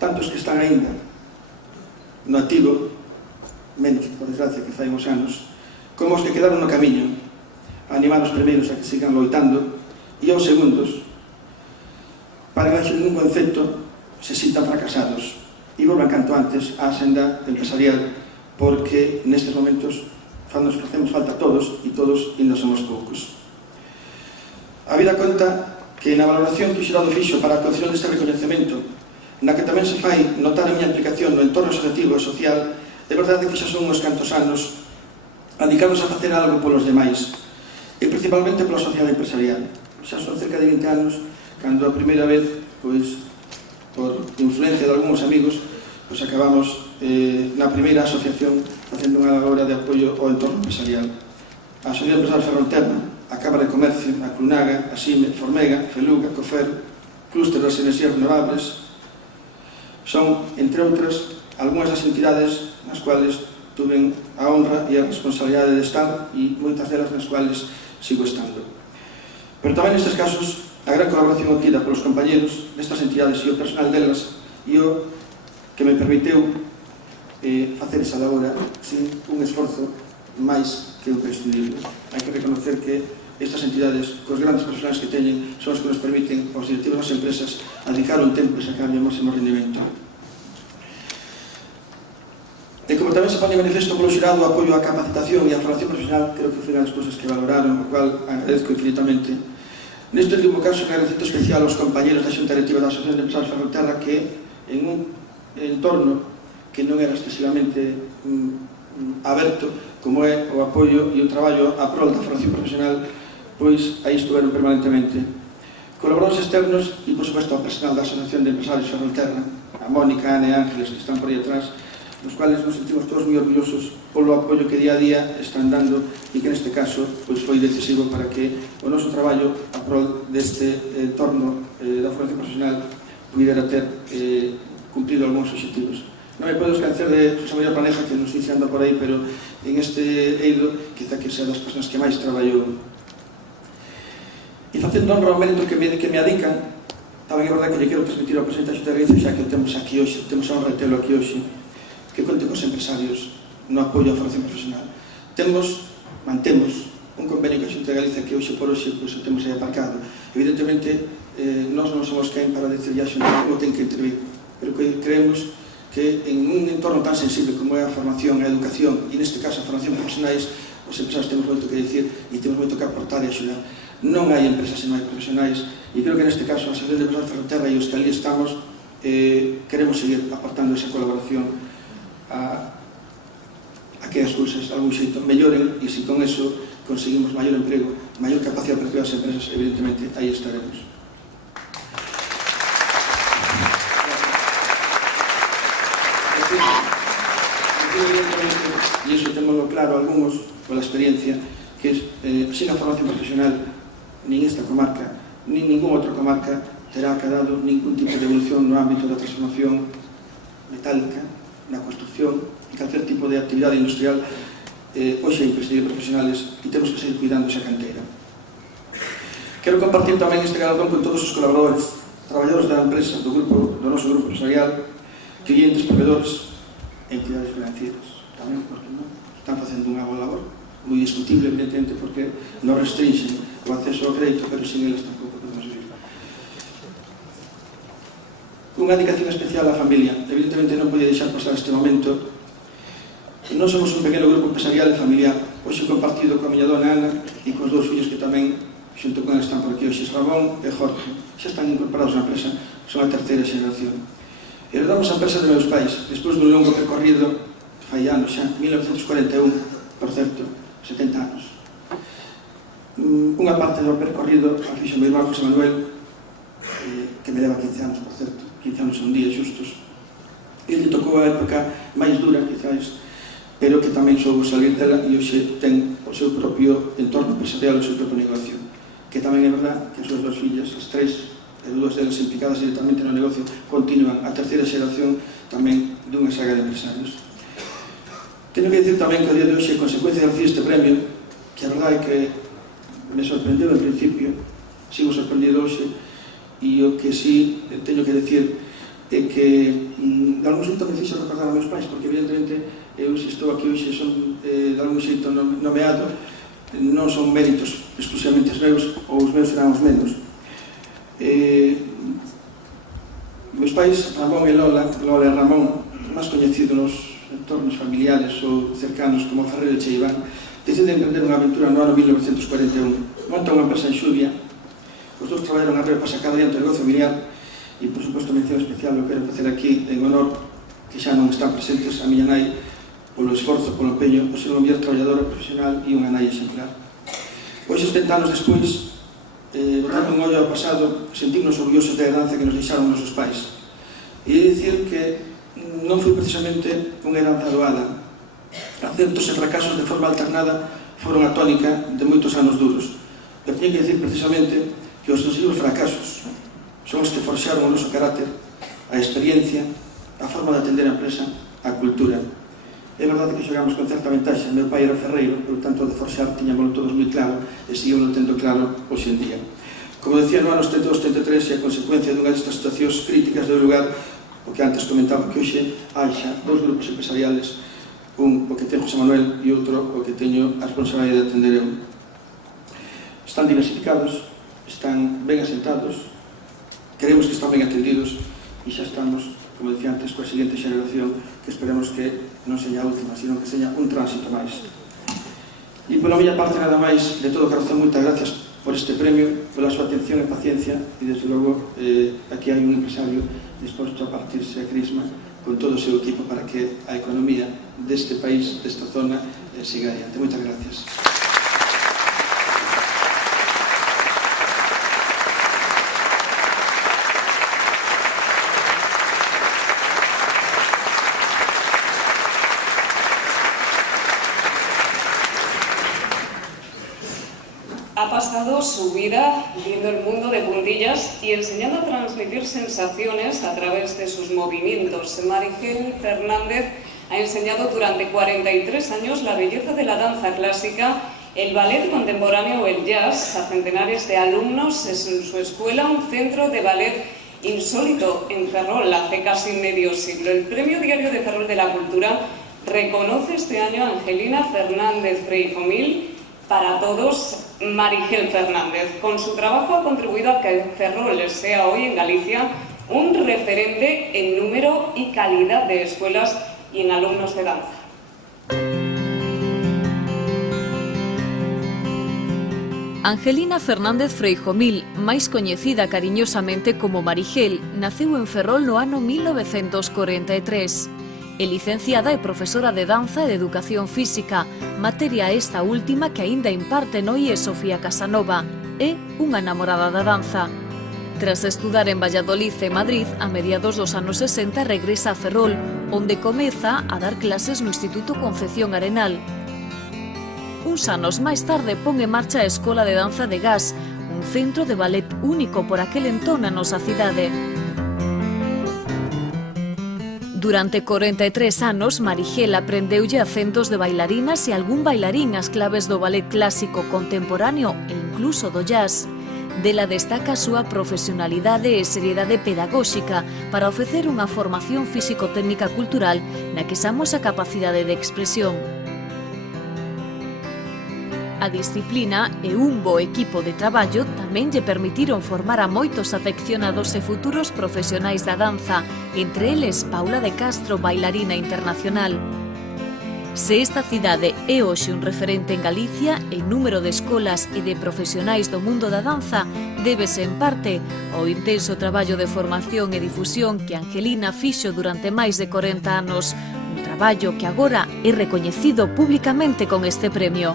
tantos que están aínda no activo, menos, por desgracia, que fai uns anos, como os que quedaron no camiño, a animar os primeiros a que sigan loitando e aos segundos, para que baixo ningún concepto se sintan fracasados e volvan canto antes á senda empresarial, porque nestes momentos nos facemos falta a todos e todos ainda somos poucos. A vida conta que na valoración que o xurado fixo para a concesión deste recoñecemento, na que tamén se fai notar a miña implicación no entorno asociativo e social, é verdade que xa son uns cantos anos dedicados a facer algo polos demais, e principalmente pola sociedade empresarial. Xa son cerca de 20 anos, cando a primeira vez, pois, por influencia de algúns amigos, pois acabamos na primeira asociación facendo unha labor de apoio ao entorno empresarial. A Asociación Empresarial Ferrolterra, a Cámara de Comercio, a Clunaga, a SIME, Formega, Feluga, Cofer, Clúster das Enerxías Renovables, son, entre outras, algunhas das entidades nas cuales tuven a honra e a responsabilidade de estar e moitas delas nas cuales sigo estando. Pero tamén nestes casos, a gran colaboración obtida polos compañeros destas entidades e o personal delas e o que me permiteu facer esa labor sin un esforzo máis que imprescindible. Hai que reconocer que estas entidades, cos grandes profesionais que teñen, son os que nos permiten aos directivos das empresas a dedicar un tempo e sacar o máximo rendimento. E como tamén se pone manifesto polo xurado o apoio á capacitación e á formación profesional, creo que foi unha das cousas que valoraron, o cual agradezco infinitamente. Neste último caso, un agradecito especial aos compañeros da Xunta Directiva da Asociación de Empresarios Ferrolterra que, en un entorno que non era excesivamente aberto, como é o apoio e o traballo a prol da formación profesional, pois aí estuveron permanentemente. Colaboradores externos e, por suposto, ao personal da Asociación de Empresarios Ferrolterra, a Mónica, a Ana e Ángeles, que están por aí atrás, nos cuales nos sentimos todos moi orgullosos polo apoio que día a día están dando e que neste caso pois, foi decisivo para que o noso traballo a prol deste entorno da formación profesional pudera ter cumprido algúns obxectivos. Non me podo esquecer de José María Paneja, que nos anda por aí, pero en este eido quizá que sea das persoas que máis traballou. E facendo honra ao mérito que me adican, tamén é verdade que lle quero transmitir ao presidente da Xunta de Galicia, xa que o temos aquí hoxe, temos a honra de telo aquí hoxe, que conte cos empresarios no apoio á formación profesional. Mantemos un convenio que a Xunta de Galicia que hoxe por hoxe pois, o temos aí aparcado. Evidentemente, nós non somos quen para decir a Xunta como ten que intervir, pero que creemos que en un entorno tan sensible como é a formación e a educación, e neste caso a formación profesionais, os empresarios temos moito que decir e temos moito que aportar e axudar. Non hai empresas se non hai profesionais, e creo que neste caso a Asociación de Empresarios Ferrolterra e os que ali estamos queremos seguir aportando esa colaboración a que as cousas algún xeito melloren e se con eso conseguimos maior emprego, maior capacidade de apertura das empresas, evidentemente aí estaremos. E iso temos claro algúns pola experiencia que sin a formación profesional nin esta comarca nin ningún outra comarca terá acadado ningún tipo de evolución no ámbito da transformación metálica, na construcción, en calquer tipo de actividade industrial, hoxe hai imprescindible profesionales e temos que seguir cuidando esa canteira. Quero compartir tamén este galardón con todos os colaboradores, traballadores da empresa, do noso grupo empresarial, clientes, proveedores e entidades financieras. Tamén, porque non, están facendo unha boa labor, moi discutible, evidentemente, porque non restringen o acceso ao crédito, pero sin eles tampouco podemos vivir. Unha dedicación especial á familia. Evidentemente non podía deixar pasar este momento. Non somos un pequeno grupo empresarial e familiar. Hoxe compartido coa miña dona Ana e cos dous fillos que tamén, xunto con eles están por aquí hoxe, Ramón e Jorge. Xa están incorporados na empresa, son a terceira xeración. Heredamos a empresa de meus pais, despois dun longo percorrido, fai anos xa, 1941, por certo, 70 anos. Unha parte do percorrido a fixo meu irmão José Manuel, que me leva 15 anos, por certo, 15 anos son días justos. Ele tocou a época máis dura, quizás, pero que tamén soubo salir dela e hoxe ten o seu propio entorno empresarial, o seu propio negocio. Que tamén é verdad que as súas dos fillas, as tres, e dúas delas implicadas directamente no negocio, continúan a terceira xeración tamén dunha saga de empresarios. Teño que dicir tamén que o día de hoxe, a consecuencia de recibir este premio, que a verdade é que me sorprendeu en principio, sigo sorprendido hoxe, e o que sí teño que dicir é que de algún xeito me fixo recordar a meus pais, porque evidentemente eu se estou aquí hoxe son de algún xeito nomeado, non son méritos exclusivamente os meus, ou os meus serán os menos. Meus pais, Ramón e Lola e Ramón, máis coñecidos nos entornos familiares ou cercanos como Ferreiro e Cheiván, deciden emprender unha aventura no ano 1941. Montan unha empresa en Xuvia, os dous traballaron a reo para sacar adiante o negocio familiar e, por suposto, mención especial o quero facer aquí en honor que xa non están presentes a miña nai polo esforzo, polo empeño, por ser unha muller traballadora profesional e unha nai exemplar. Hoxe, 70 anos despois, botando un ollo ao pasado, sentimos orgullosos da heranza que nos deixaron nosos pais. E he de dicir que non foi precisamente unha heranza doada. Acertos e fracasos de forma alternada foron a tónica de moitos anos duros. Eu teño que dicir precisamente que os sucesivos fracasos son os que forxaron o noso carácter, a experiencia, a forma de atender a empresa, a cultura. É verdade que xogamos con certa ventaxa. Meu pai era ferreiro, por tanto, de forxar tiñámoslo todos moi claro e seguimos tendo claro hoxe en día. Como decía, no ano 72-73, e a consecuencia dunha destas situacións críticas deu lugar o que antes comentaba, que hoxe hai xa dous grupos empresariales, un o que ten José Manuel e outro o que teño a responsabilidade de atender eu. Están diversificados, están ben asentados, queremos que están ben atendidos e xa estamos, como decía antes, coa seguinte xeración, que esperemos que non seña a última, sino que seña un tránsito máis. E pola miña parte, nada máis, de todo corazón, moitas gracias por este premio, pola súa atención e paciencia, e desde logo aquí hai un empresario disposto a partirse a crisma con todo o seu equipo para que a economía deste país, desta zona, siga adiante. Moitas gracias. Ha pasado su vida viendo el mundo de puntillas y enseñando a transmitir sensaciones a través de sus movimientos. Marigel Fernández ha enseñado durante 43 años la belleza de la danza clásica, el ballet contemporáneo o el jazz a centenares de alumnos en su escuela, un centro de ballet insólito en Ferrol hace casi medio siglo. El Premio Diario de Ferrol de la Cultura reconoce este año a Angelina Fernández Freijomil. Para todos, Marigel Fernández. Con su trabajo ha contribuido a que Ferrol sea hoy en Galicia un referente en número y calidad de escuelas y en alumnos de danza. Angelina Fernández Freijomil, máis coñecida cariñosamente como Marigel, naceu en Ferrol no ano 1943. É licenciada e profesora de danza e de educación física, materia esta última que aínda imparte no IE Sofía Casanova. É unha namorada da danza. Tras estudar en Valladolid e Madrid, a mediados dos anos 60 regresa a Ferrol, onde comeza a dar clases no Instituto Concepción Arenal. Uns anos máis tarde pon en marcha a Escola de Danza de Gas, un centro de ballet único por aquel entón na nosa cidade. Durante 43 anos, Marigel aprendeulle a centos de bailarinas e algún bailarín as claves do ballet clásico contemporáneo e incluso do jazz. Dela destaca a súa profesionalidade e seriedade pedagóxica para ofrecer unha formación físico-técnica cultural na que xamos a capacidade de expresión. A disciplina e un bo equipo de traballo tamén lle permitiron formar a moitos afeccionados e futuros profesionais da danza, entre eles Paula de Castro, bailarina internacional. Se esta cidade é hoxe un referente en Galicia en número de escolas e de profesionais do mundo da danza, débese en parte ao intenso traballo de formación e difusión que Angelina fixo durante máis de 40 anos, un traballo que agora é recoñecido públicamente con este premio.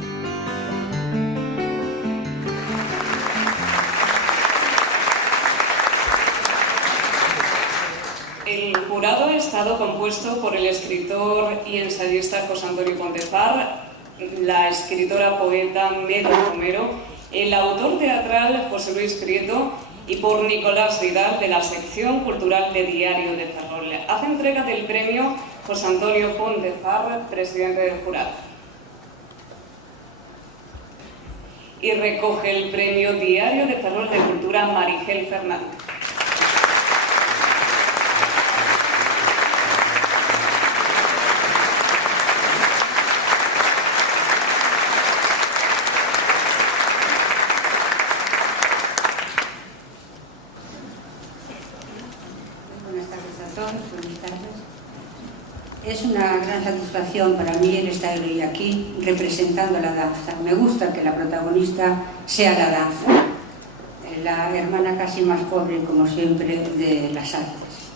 El jurado ha estado compuesto por el escritor y ensayista José Antonio Pontefar, la escritora poeta Melo Romero, el autor teatral José Luis Prieto y por Nicolás Vidal de la sección cultural de Diario de Ferrol. Hace entrega del premio José Antonio Pontefar, presidente del jurado. Y recoge el premio Diario de Ferrol de Cultura Marigel Fernández. Es una gran satisfacción para mí el estar hoy aquí representando la danza. Me gusta que la protagonista sea la danza, la hermana casi más pobre, como siempre, de las artes.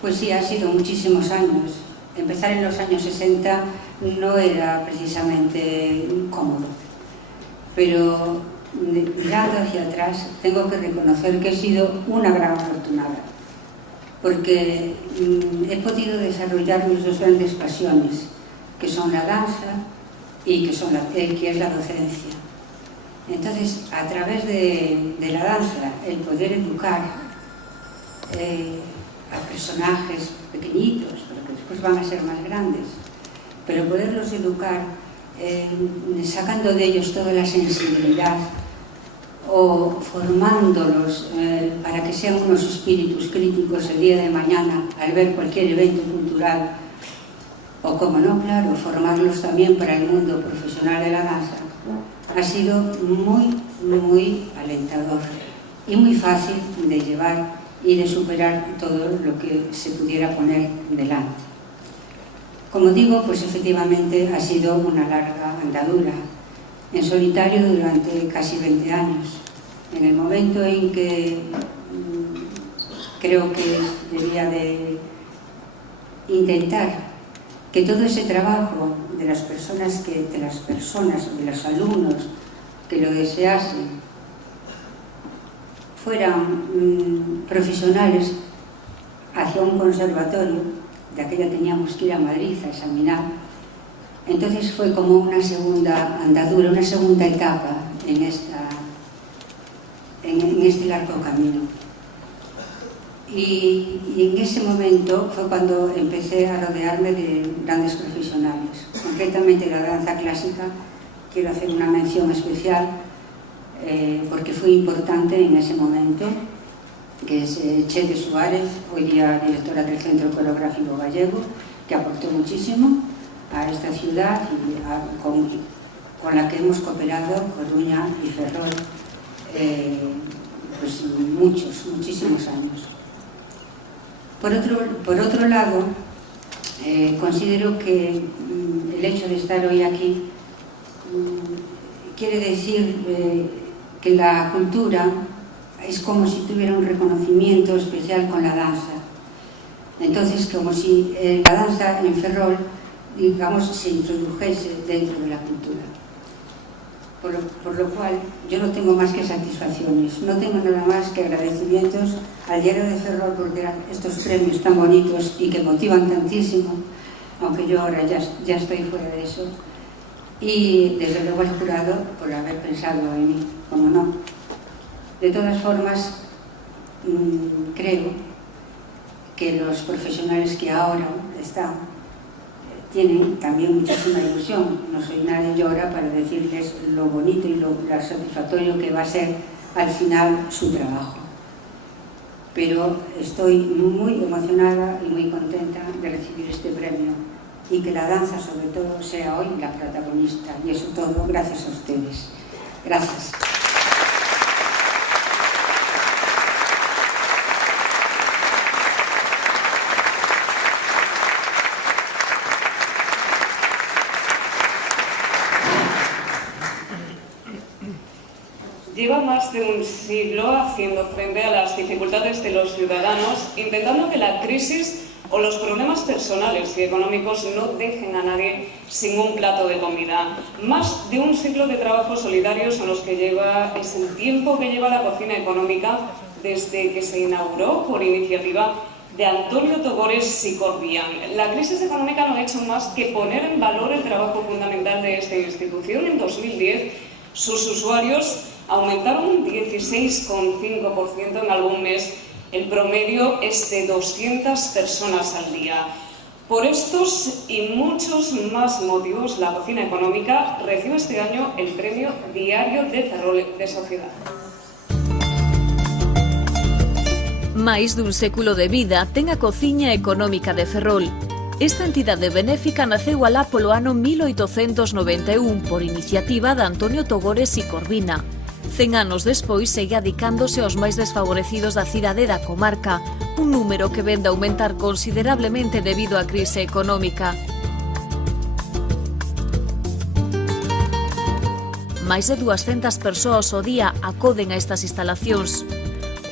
Pues sí, ha sido muchísimos años. Empezar en los años 60 no era precisamente cómodo, pero mirando hacia atrás tengo que reconocer que he sido una gran afortunada, porque he podido desarrollar mis dos grandes pasiones, que son la danza y que es la docencia. Entonces, a través de la danza, el poder educar a personajes pequeñitos, pero que después van a ser más grandes, pero poderlos educar sacando de ellos toda la sensibilidad, o formándolos para que sean unos espíritus críticos el día de mañana al ver cualquier evento cultural, o como no, claro, formarlos también para el mundo profesional de la danza, ha sido muy, muy alentador y muy fácil de llevar y de superar todo lo que se pudiera poner delante. Como digo, pues efectivamente ha sido una larga andadura, en solitario durante casi 20 años. En el momento en que creo que debía de intentar que todo ese trabajo de las personas, de los alumnos que lo deseasen, fueran profesionales hacia un conservatorio, de aquella teníamos que ir a Madrid a examinar. Entonces fue como una segunda andadura, una segunda etapa en este largo camino. Y en ese momento fue cuando empecé a rodearme de grandes profesionales, concretamente la danza clásica. Quiero hacer una mención especial porque fue importante en ese momento, que es Chete Suárez, hoy día directora del Centro Coreográfico Gallego, que aportó muchísimo a esta ciudad y con la que hemos cooperado, Coruña y Ferrol, pues muchísimos años. Por otro lado, considero que el hecho de estar hoy aquí quiere decir que la cultura es como si tuviera un reconocimiento especial con la danza. Entonces, como si la danza en Ferrol, digamos, se introdujese dentro de la cultura. Por lo cual, yo no tengo más que satisfacciones, no tengo nada más que agradecimientos al Diario de Ferrol por dar estos premios tan bonitos y que motivan tantísimo, aunque yo ahora ya estoy fuera de eso, y desde luego al jurado por haber pensado en mí, como no. De todas formas, creo que los profesionales que ahora están tienen también muchísima ilusión. No soy nadie yo ahora para decirles lo bonito y lo satisfactorio que va a ser al final su trabajo. Pero estoy muy emocionada y muy contenta de recibir este premio y que la danza sobre todo sea hoy la protagonista, y eso todo gracias a ustedes. Gracias. Lleva más de un siglo haciendo frente a las dificultades de los ciudadanos, intentando que la crisis o los problemas personales y económicos no dejen a nadie sin un plato de comida. Más de un siglo de trabajos solidarios son los que es el tiempo que lleva la cocina económica desde que se inauguró por iniciativa de Antonio Togores y Corbián. La crisis económica no ha hecho más que poner en valor el trabajo fundamental de esta institución. En 2010, sus usuarios aumentaron un 16,5% en algún mes. El promedio es de 200 personas al día. Por estos y muchos más motivos, la cocina económica recibe este año el Premio Diario de Ferrol de Sociedad. Máis dun século de vida ten a Cociña Económica de Ferrol. Esta entidade benéfica naceu alá polo ano 1891 por iniciativa de Antonio Togores y Corvina. 100 anos despois segue adicándose aos máis desfavorecidos da cidade e da comarca, un número que vende a aumentar considerablemente debido á crise económica. Máis de 200 persoas ao día acoden a estas instalacións.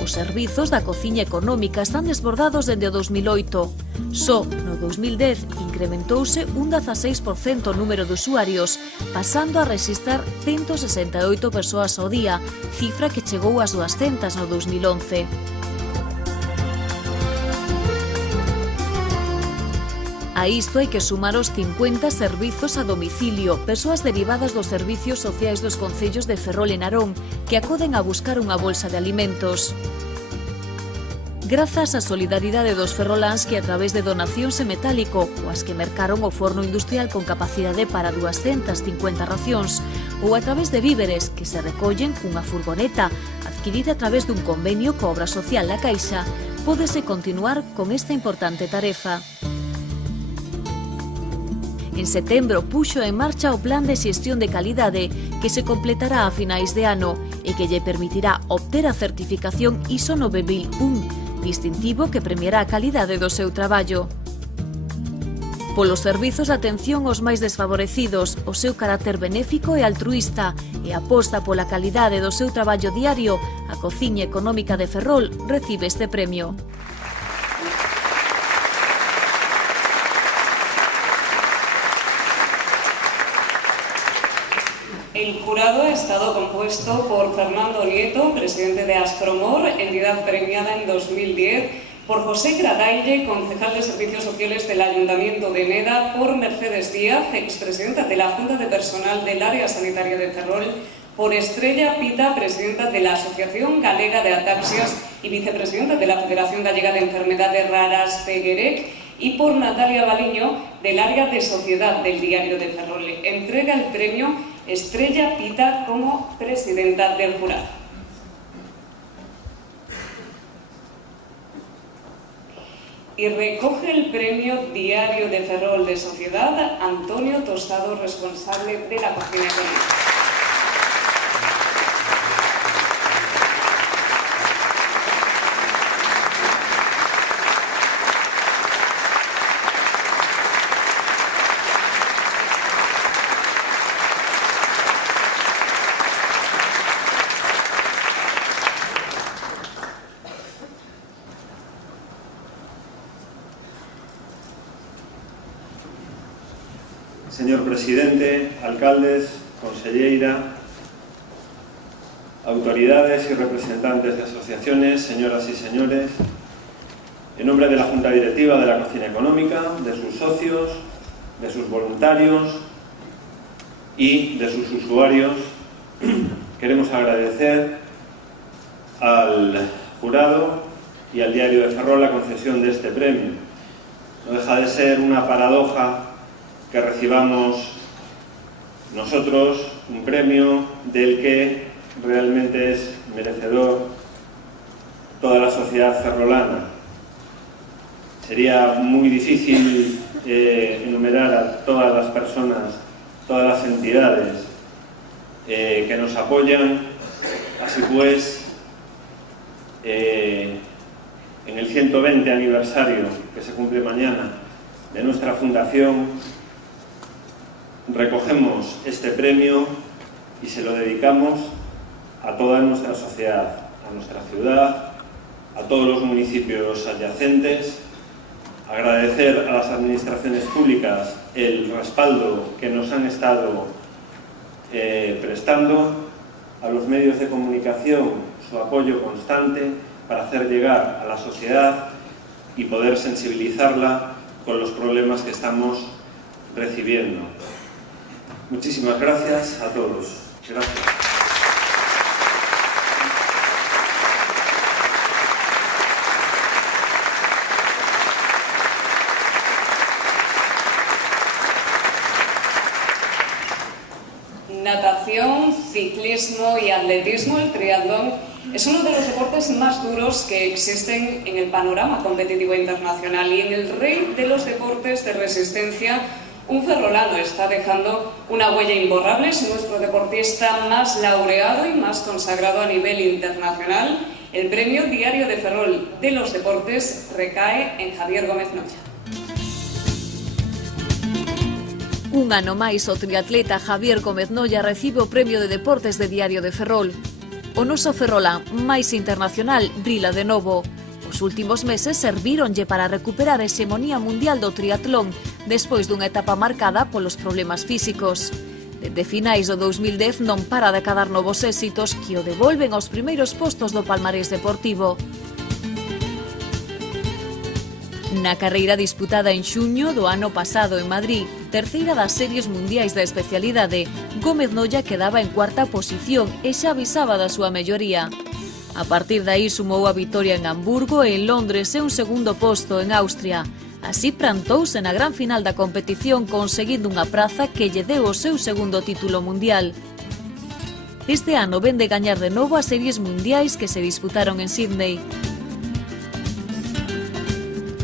Os servizos da cociña económica están desbordados dende o 2008. Só no 2010 incrementouse un 16% o número de usuarios, pasando a rexistrar 168 persoas ao día, cifra que chegou ás 200 no 2011. A isto hai que sumar os 50 servizos a domicilio, persoas derivadas dos servicios sociais dos concellos de Ferrol e Narón, que acoden a buscar unha bolsa de alimentos. Grazas á solidaridade dos ferroláns que a través de donacións en metálico, coas que mercaron o forno industrial con capacidade para 250 racións, ou a través de víveres que se recollen cunha furgoneta adquirida a través dun convenio coa obra social da Caixa, pódese continuar con esta importante tarefa. En setembro puxo en marcha o Plan de Xestión de Calidade que se completará a finais de ano e que lle permitirá obter a certificación ISO 9001, distintivo que premiará a calidade do seu traballo. Polos servizos de atención aos máis desfavorecidos, o seu carácter benéfico e altruísta e aposta pola calidade do seu traballo diario, a Cociña Económica de Ferrol recibe este premio. El jurado ha estado compuesto por Fernando Nieto, presidente de Aspromor, entidad premiada en 2010, por José Gradaille, concejal de Servicios Sociales del Ayuntamiento de Meda, por Mercedes Díaz, expresidenta de la Junta de Personal del Área Sanitaria de Ferrol, por Estrella Pita, presidenta de la Asociación Galega de Ataxias y vicepresidenta de la Federación Gallega de Enfermedades Raras, FEGEREC, y por Natalia Baliño, del Área de Sociedad del Diario de Ferrol. Entrega el premio Estrella Pita como presidenta del jurado. Y recoge el premio Diario de Ferrol de Sociedad Antonio Tostado, responsable de la cocina económica. Señor presidente, alcaldes, conselleira, autoridades y representantes de asociaciones, señoras y señores, en nombre de la Junta Directiva de la Cocina Económica, de sus socios, de sus voluntarios y de sus usuarios, queremos agradecer al jurado y al Diario de Ferrol la concesión de este premio. No deja de ser una paradoja que recibamos nosotros un premio del que realmente es merecedor toda la sociedad ferrolana. Sería muy difícil enumerar a todas las personas, todas las entidades que nos apoyan. Así pues, en el 120 aniversario que se cumple mañana de nuestra fundación, recogemos este premio y se lo dedicamos a toda nuestra sociedad, a nuestra ciudad, a todos los municipios adyacentes. Agradecer a las administraciones públicas el respaldo que nos han estado prestando, a los medios de comunicación su apoyo constante para hacer llegar a la sociedad y poder sensibilizarla con los problemas que estamos recibiendo. Muchísimas gracias a todos. Gracias. Natación, ciclismo y atletismo, el triatlón, es uno de los deportes más duros que existen en el panorama competitivo internacional, y en el rey de los deportes de resistencia, un ferrolano está dejando una huella imborrable. Es nuestro deportista más laureado y más consagrado a nivel internacional. El premio Diario de Ferrol de los deportes recae en Javier Gómez Noya. Un ano máis o triatleta Javier Gómez Noya recibe o Premio de Deportes de Diario de Ferrol. O noso ferrolán máis internacional brila de novo. Os últimos meses servíronlle para recuperar a hexemonía mundial do triatlón despois dunha etapa marcada polos problemas físicos. Desde finais do 2010 non para de cadar novos éxitos que o devolven aos primeiros postos do palmarés deportivo. Na carreira disputada en xuño do ano pasado en Madrid, terceira das series mundiais da especialidade, Gómez Noya quedaba en cuarta posición e xa avisaba da súa melloría. A partir de aí sumou a vitoria en Hamburgo e en Londres e un segundo posto en Austria. Así plantouse na gran final da competición conseguindo unha praza que lle deu o seu segundo título mundial. Este ano ven de gañar de novo as series mundiais que se disputaron en Sydney.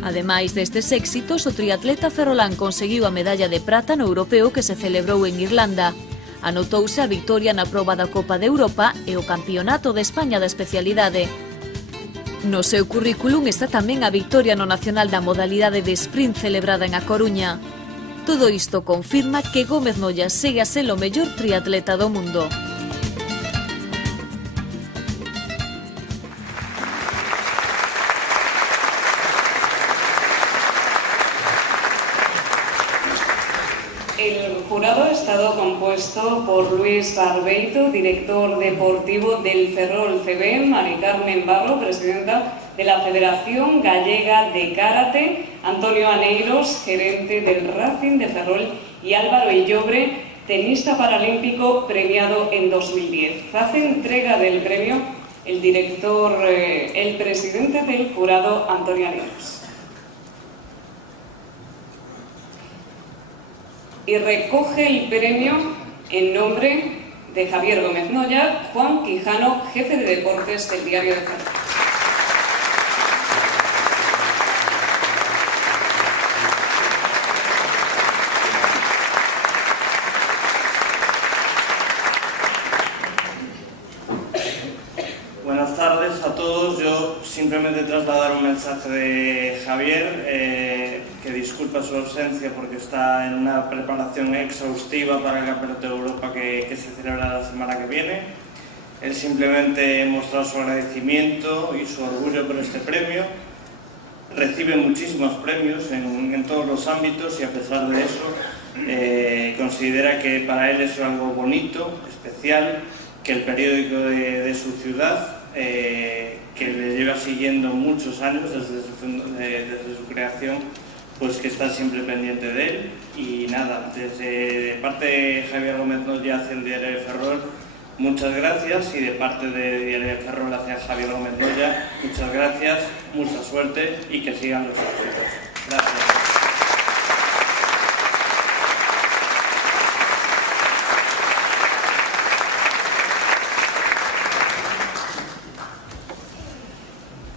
Ademais destes éxitos, o triatleta ferrolán conseguiu a medalla de prata no europeo que se celebrou en Irlanda. Anotouse a vitoria na proba da Copa de Europa e o Campeonato de España da especialidade. No seu currículum está tamén a vitoria no nacional da modalidade de sprint celebrada en A Coruña. Todo isto confirma que Gómez Noya segue a ser o mellor triatleta do mundo. El jurado ha estado compuesto por Luis Barbeito, director deportivo del Ferrol CB, Mari Carmen Barro, presidenta de la Federación Gallega de Karate, Antonio Aneiros, gerente del Racing de Ferrol, y Álvaro Illobre, tenista paralímpico premiado en 2010. Hace entrega del premio el presidente del jurado, Antonio Aneiros. Y recoge el premio en nombre de Javier Gómez Noya, Juan Quijano, jefe de deportes del Diario de Ferrol. Buenas tardes a todos. Yo simplemente trasladar un mensaje de Javier, que disculpa su ausencia porque está en una preparación exhaustiva para el Campeonato de Europa que se celebra la semana que viene. Él simplemente mostrar su agradecimiento y su orgullo por este premio. Recibe muchísimos premios en todos los ámbitos y a pesar de eso considera que para él es algo bonito, especial, que el periódico de su ciudad, que le lleva siguiendo muchos años desde su creación, pues que está siempre pendiente de él. Y nada, desde parte de Javier Gómez Noya hacia el Diario de Ferrol, muchas gracias, y de parte de Diario de Ferrol hacia Javier Gómez Moya, muchas gracias, mucha suerte y que sigan los éxitos. Gracias.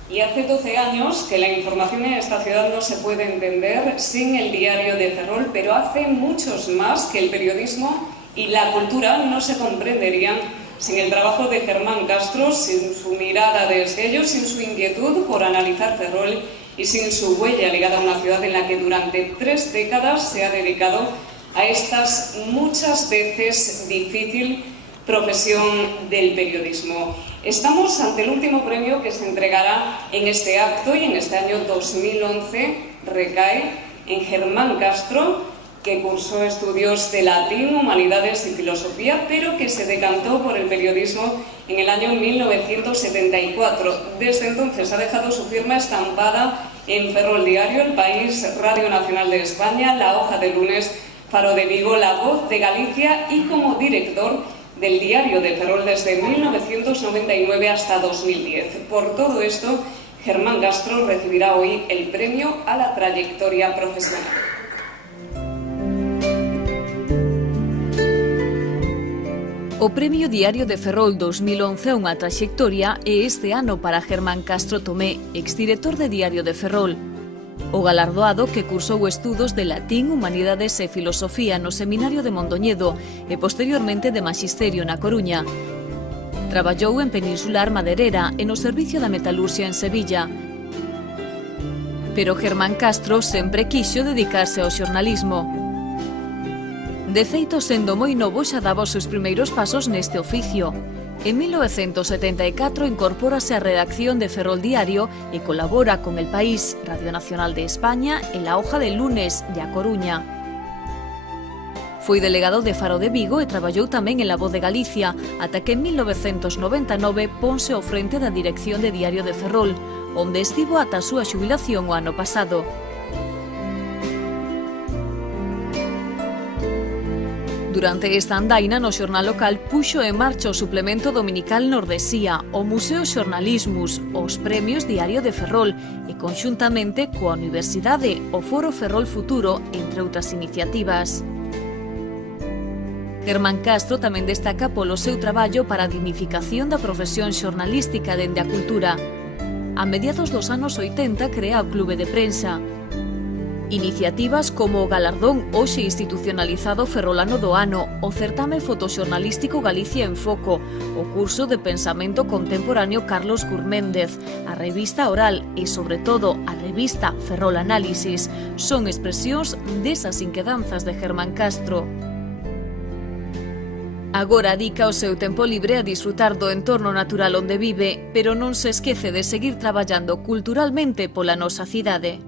Y hace 12 años que la información en esta ciudad no se puede entender sin el Diario de Ferrol, pero hace muchos más que el periodismo y la cultura no se comprenderían sin el trabajo de Germán Castro, sin su mirada de esguello, sin su inquietud por analizar Ferrol y sin su huella ligada a una ciudad en la que durante 3 décadas se ha dedicado a estas muchas veces difícil profesión del periodismo. Estamos ante el último premio que se entregará en este acto y en este año 2011 recae en Germán Castro, que cursó estudios de latín, humanidades y filosofía, pero que se decantó por el periodismo en el año 1974. Desde entonces ha dejado su firma estampada en Ferrol Diario, El País, Radio Nacional de España, La Hoja de Lunes, Faro de Vigo, La Voz de Galicia y como director del Diario de Ferrol desde 1999 hasta 2010. Por todo esto, Germán Castro recibirá hoy el premio a la trayectoria profesional. O Premio Diario de Ferrol 2011 a unha traxectoria é este ano para Germán Castro Tomé, exdirector de Diario de Ferrol. O galardoado, que cursou estudos de latín, humanidades e filosofía no Seminario de Mondoñedo e posteriormente de Maxisterio na Coruña. Traballou en Peninsular Maderera e no Servicio da Metalurxia en Sevilla. Pero Germán Castro sempre quixo dedicarse ao xornalismo. De feito, sendo moi novo, xa daba os seus primeiros pasos neste oficio. En 1974 incorpórase á redacción de Ferrol Diario e colabora con El País, Radio Nacional de España e La Hoja de Lunes de A Coruña. Foi delegado de Faro de Vigo e traballou tamén en La Voz de Galicia, ata que en 1999 ponse ao frente da dirección de Diario de Ferrol, onde estivo ata a súa xubilación o ano pasado. Durante esta andaina no xornal local puxo en marcha o suplemento dominical Nordesía, o Museo Xornalismus, os premios Diario de Ferrol e conxuntamente coa Universidade o Foro Ferrol Futuro, entre outras iniciativas. Germán Castro tamén destaca polo seu traballo para a dignificación da profesión xornalística dende a cultura. A mediados dos anos 80 crea o Clube de Prensa. Iniciativas como o galardón hoxe institucionalizado ferrolano do ano, o certame fotoxornalístico Galicia en Foco, o curso de pensamento contemporáneo Carlos Gurméndez, a revista Oral e, sobre todo, a revista Ferrol Análisis son expresións desas inquedanzas de Germán Castro. Agora dedica o seu tempo libre a disfrutar do entorno natural onde vive, pero non se esquece de seguir traballando culturalmente pola nosa cidade.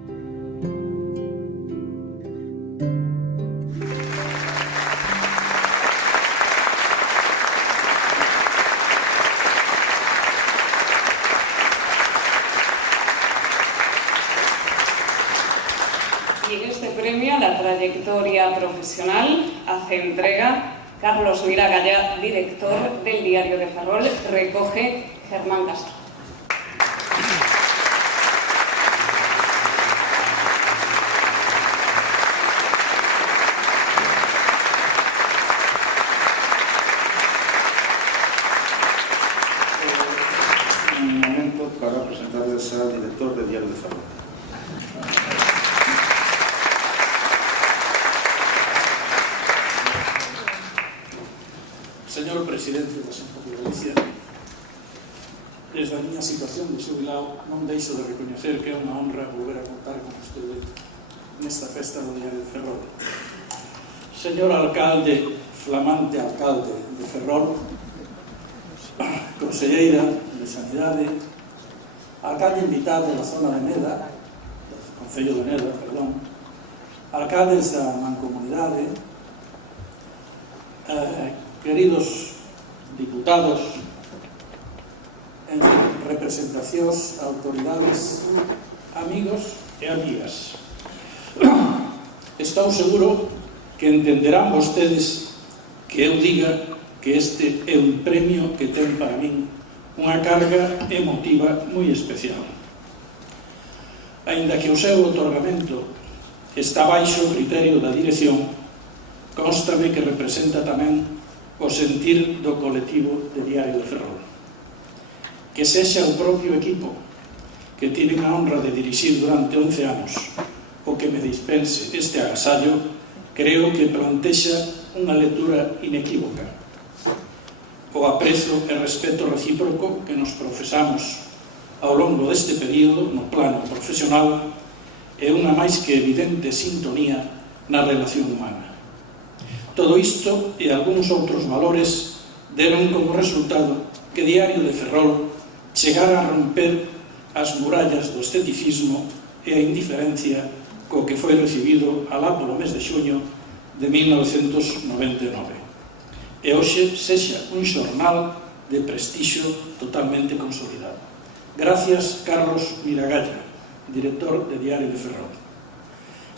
Y en este premio a la trayectoria profesional hace entrega Carlos Miragaya, director del Diario de Ferrol, recoge Germán Castro. Un momento para presentarles al director del Diario de Ferrol. Señor Presidente da Xunta de Galicia, desde a miña situación de xubilado non deixo de recoñecer que é unha honra volver a contar con vostede nesta festa do Diario de Ferrol. Señor alcalde, flamante alcalde de Ferrol, conselleira de Sanidade, alcalde invitado da zona de Neda, do Concello de Neda, perdón, alcaldes da Mancomunidade, queridos diputados, en fin, representacións, autoridades, amigos e amigas. Estou seguro que entenderán vostedes que eu diga que este é un premio que ten para min unha carga emotiva moi especial. Aínda que o seu otorgamento está baixo o criterio da dirección, constame que representa tamén o sentir do colectivo de Diario de Ferrol. Que sexa o propio equipo que tiven a honra de dirixir durante 11 anos o que me dispense este agasallo, creo que plantexa unha lectura inequívoca. O aprezo e respeto recíproco que nos profesamos ao longo deste período no plano profesional é unha máis que evidente sintonía na relación humana. Todo isto e algúns outros valores deron como resultado que Diario de Ferrol chegara a romper as murallas do esteticismo e a indiferencia co que foi recibido alá polo mes de xuño de 1999. E hoxe sexa un xornal de prestixio totalmente consolidado. Gracias, Carlos Miragalla, director de Diario de Ferrol.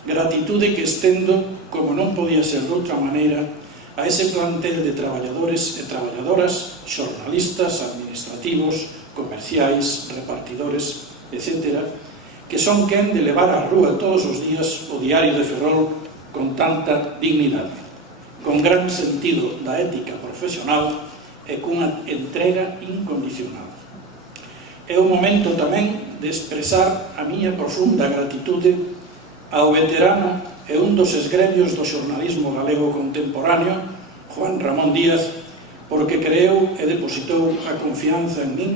Gratitude que estendo, como non podía ser de outra maneira, a ese plantel de traballadores e traballadoras, xornalistas, administrativos, comerciais, repartidores, etc., que son quen de levar á rúa todos os días o Diario de Ferrol con tanta dignidade, con gran sentido da ética profesional e cunha entrega incondicional. É o momento tamén de expresar a miña profunda gratitude ao veterano e un dos esgremios do xornalismo galego contemporáneo, Juan Ramón Díaz, porque creou e depositou a confianza en min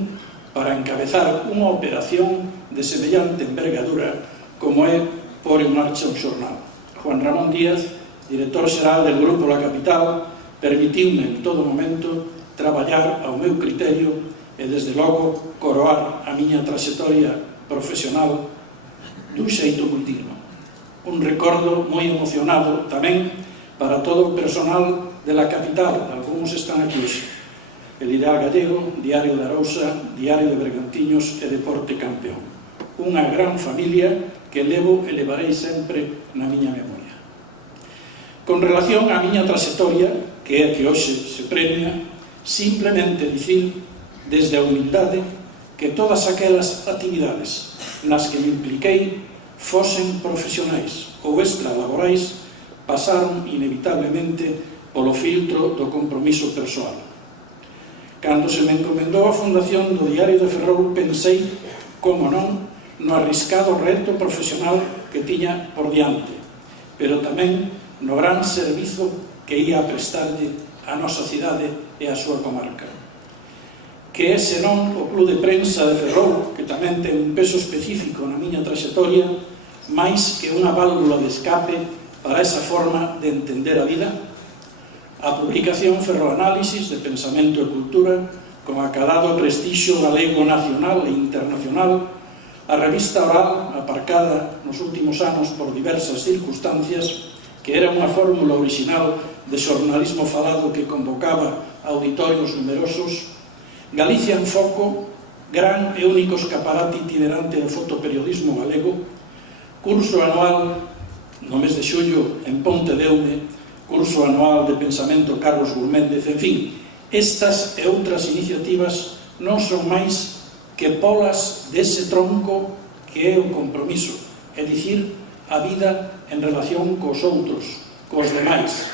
para encabezar unha operación de semellante envergadura como é pôr en marcha un xornal. Juan Ramón Díaz, director xeral del Grupo La Capital, permitiume en todo momento traballar ao meu criterio e, desde logo, coroar a miña traxectoria profesional dun xeito moi digno. Un recordo moi emocionado tamén para todo o personal de La Capital, algúns están aquí hoxe. El Ideal Gallego, Diario de Arousa, Diario de Bergantiños e Deporte Campeón. Unha gran familia que levo e levarei sempre na miña memoria. Con relación á miña traxectoria, que é a que hoxe se premia, simplemente dicir, desde a humildade, que todas aquelas actividades nas que me impliquei fosen profesionais ou extralaborais pasaron inevitablemente polo filtro do compromiso persoal. Cando se me encomendou a fundación do Diario de Ferrol, pensei, como non, no arriscado reto profesional que tiña por diante, pero tamén no gran servizo que ia a prestarlle á nosa cidade e á súa comarca. Que é senón o Club de Prensa de Ferrol, que tamén ten un peso específico na miña traxectoria, máis que unha válvula de escape para esa forma de entender a vida? A publicación Ferroanálisis de Pensamento e Cultura, con acadado prestixio galego nacional e internacional, a revista Oral, aparcada nos últimos anos por diversas circunstancias, que era unha fórmula original de xornalismo falado que convocaba auditorios numerosos, Galicia en Foco, gran e único escaparate itinerante do fotoperiodismo galego, curso anual no mes de xullo en Ponte de Eume, curso anual de pensamento Carlos Gurméndez, en fin, estas e outras iniciativas non son máis que polas dese tronco que é o compromiso, é dicir, a vida en relación cos outros, cos demais,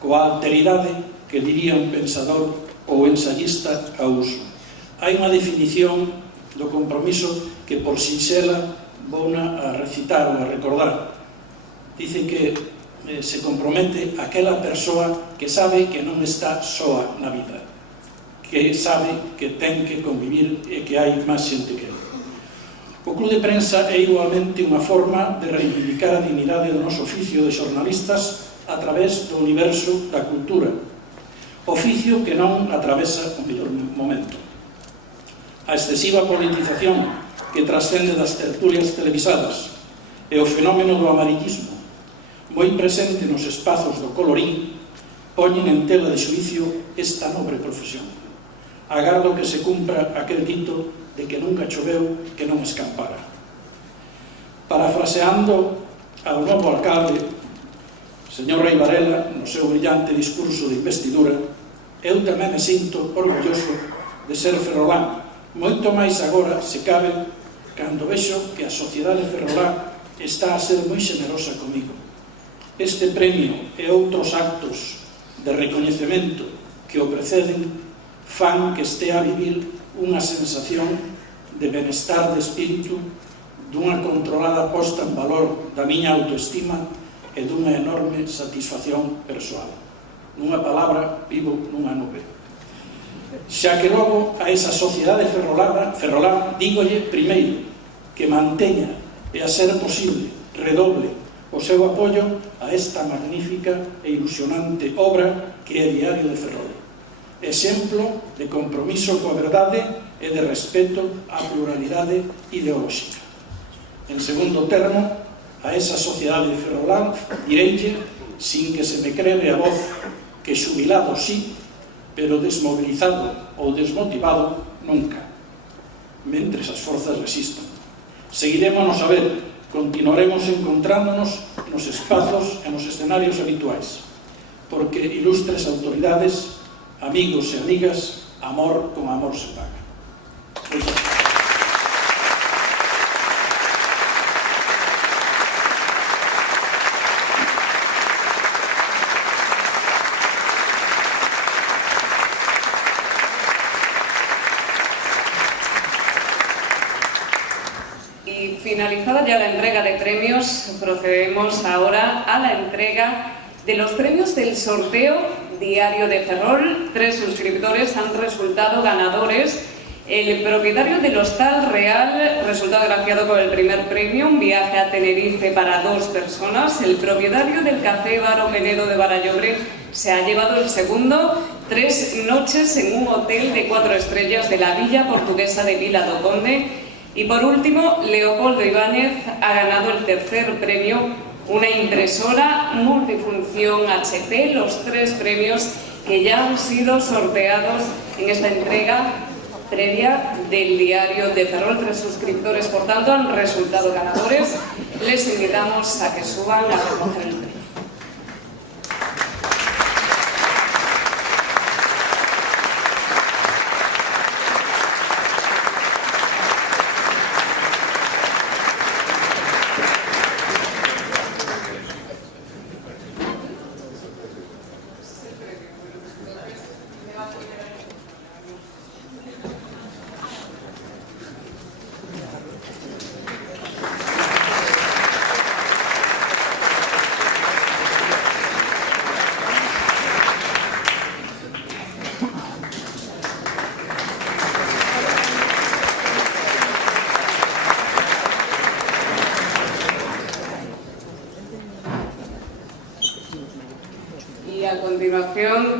coa alteridade que diría un pensador ou ensayista a uso. Hai unha definición do compromiso que por sinxela vouna a recitar ou a recordar. Dice que se compromete aquela persoa que sabe que non está soa na vida, que sabe que ten que convivir e que hai máis xente que ele. O Club de Prensa é igualmente unha forma de reivindicar a dignidade do noso oficio de xornalistas a través do universo da cultura, oficio que non atravesa o mellor momento. A excesiva politización que trascende das tertulias televisadas e o fenómeno do amarillismo, moi presente nos espazos do colorín, poñen en tela de xuicio esta nobre profesión. Agardo que se cumpra aquel dito de que nunca choveu que non escampara. Parafraseando ao novo alcalde, señor Rei Varela, no seu brillante discurso de investidura, Eu tamén me sinto orgulloso de ser ferrolán, moito máis agora, se cabe, cando vexo que a sociedade ferrolán está a ser moi xenerosa comigo. Este premio e outros actos de recoñecemento que o preceden fan que estea a vivir unha sensación de benestar de espírito, dunha controlada posta en valor da miña autoestima e dunha enorme satisfacción persoal. Nunha palabra, vivo nunha nube. Xa que logo a esa sociedade ferrolán dígolle primeiro que manteña e a ser posible redoble o seu apoio a esta magnífica e ilusionante obra que é Diario de Ferrol. Exemplo de compromiso coa verdade e de respeto á pluralidade ideolóxica. En segundo termo, a esa sociedade de ferrolán direille, sin que se me crebe a voz, que xubilado sí, pero desmobilizado ou desmotivado nunca, mentres as forzas resistan. Seguiremos a ver, continuaremos encontrándonos nos espazos e nos escenarios habituais, porque ilustres autoridades, amigos e amigas, amor con amor se paga. Finalizada ya la entrega de premios, procedemos ahora a la entrega de los premios del sorteo Diario de Ferrol. 3 suscriptores han resultado ganadores. El propietario del Hostal Real resultado agraciado con el primer premio, un viaje a Tenerife para 2 personas. El propietario del Café Bar Omenedo de Barallobre se ha llevado el segundo, 3 noches en un hotel de 4 estrellas de la Villa Portuguesa de Vila do Conde. Y por último, Leopoldo Ibáñez ha ganado el tercer premio, una impresora multifunción HP, los 3 premios que ya han sido sorteados en esta entrega previa del Diario de Ferrol. 3 suscriptores, por tanto, han resultado ganadores. Les invitamos a que suban a recoger el premio.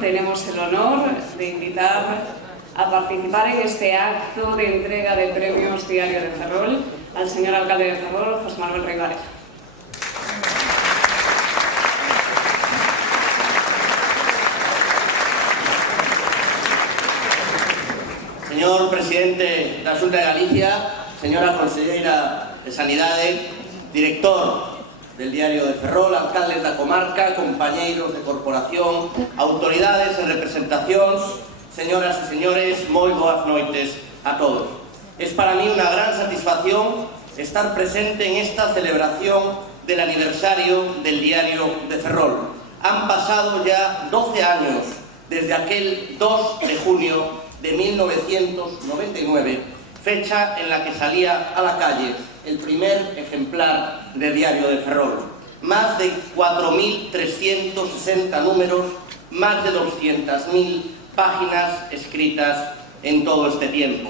Tenemos el honor de invitar a participar en este acto de entrega de premios Diario de Ferrol al señor alcalde de Ferrol, José Manuel Ribárez. Señor presidente da Xunta de Galicia, señora conselleira de Sanidade, director del Diario de Ferrol, alcaldes da comarca, compañeiros de corporación, autoridades e representacións, señoras e señores, moi boas noites a todos. Es para mí una gran satisfacción estar presente en esta celebración del aniversario del Diario de Ferrol. Han pasado ya 12 años desde aquel 2 de junio de 1999, fecha en la que salía a la calle el primer ejemplar de Diario de Ferrol. Más de 4.360 números, más de 200.000 páginas escritas en todo este tiempo.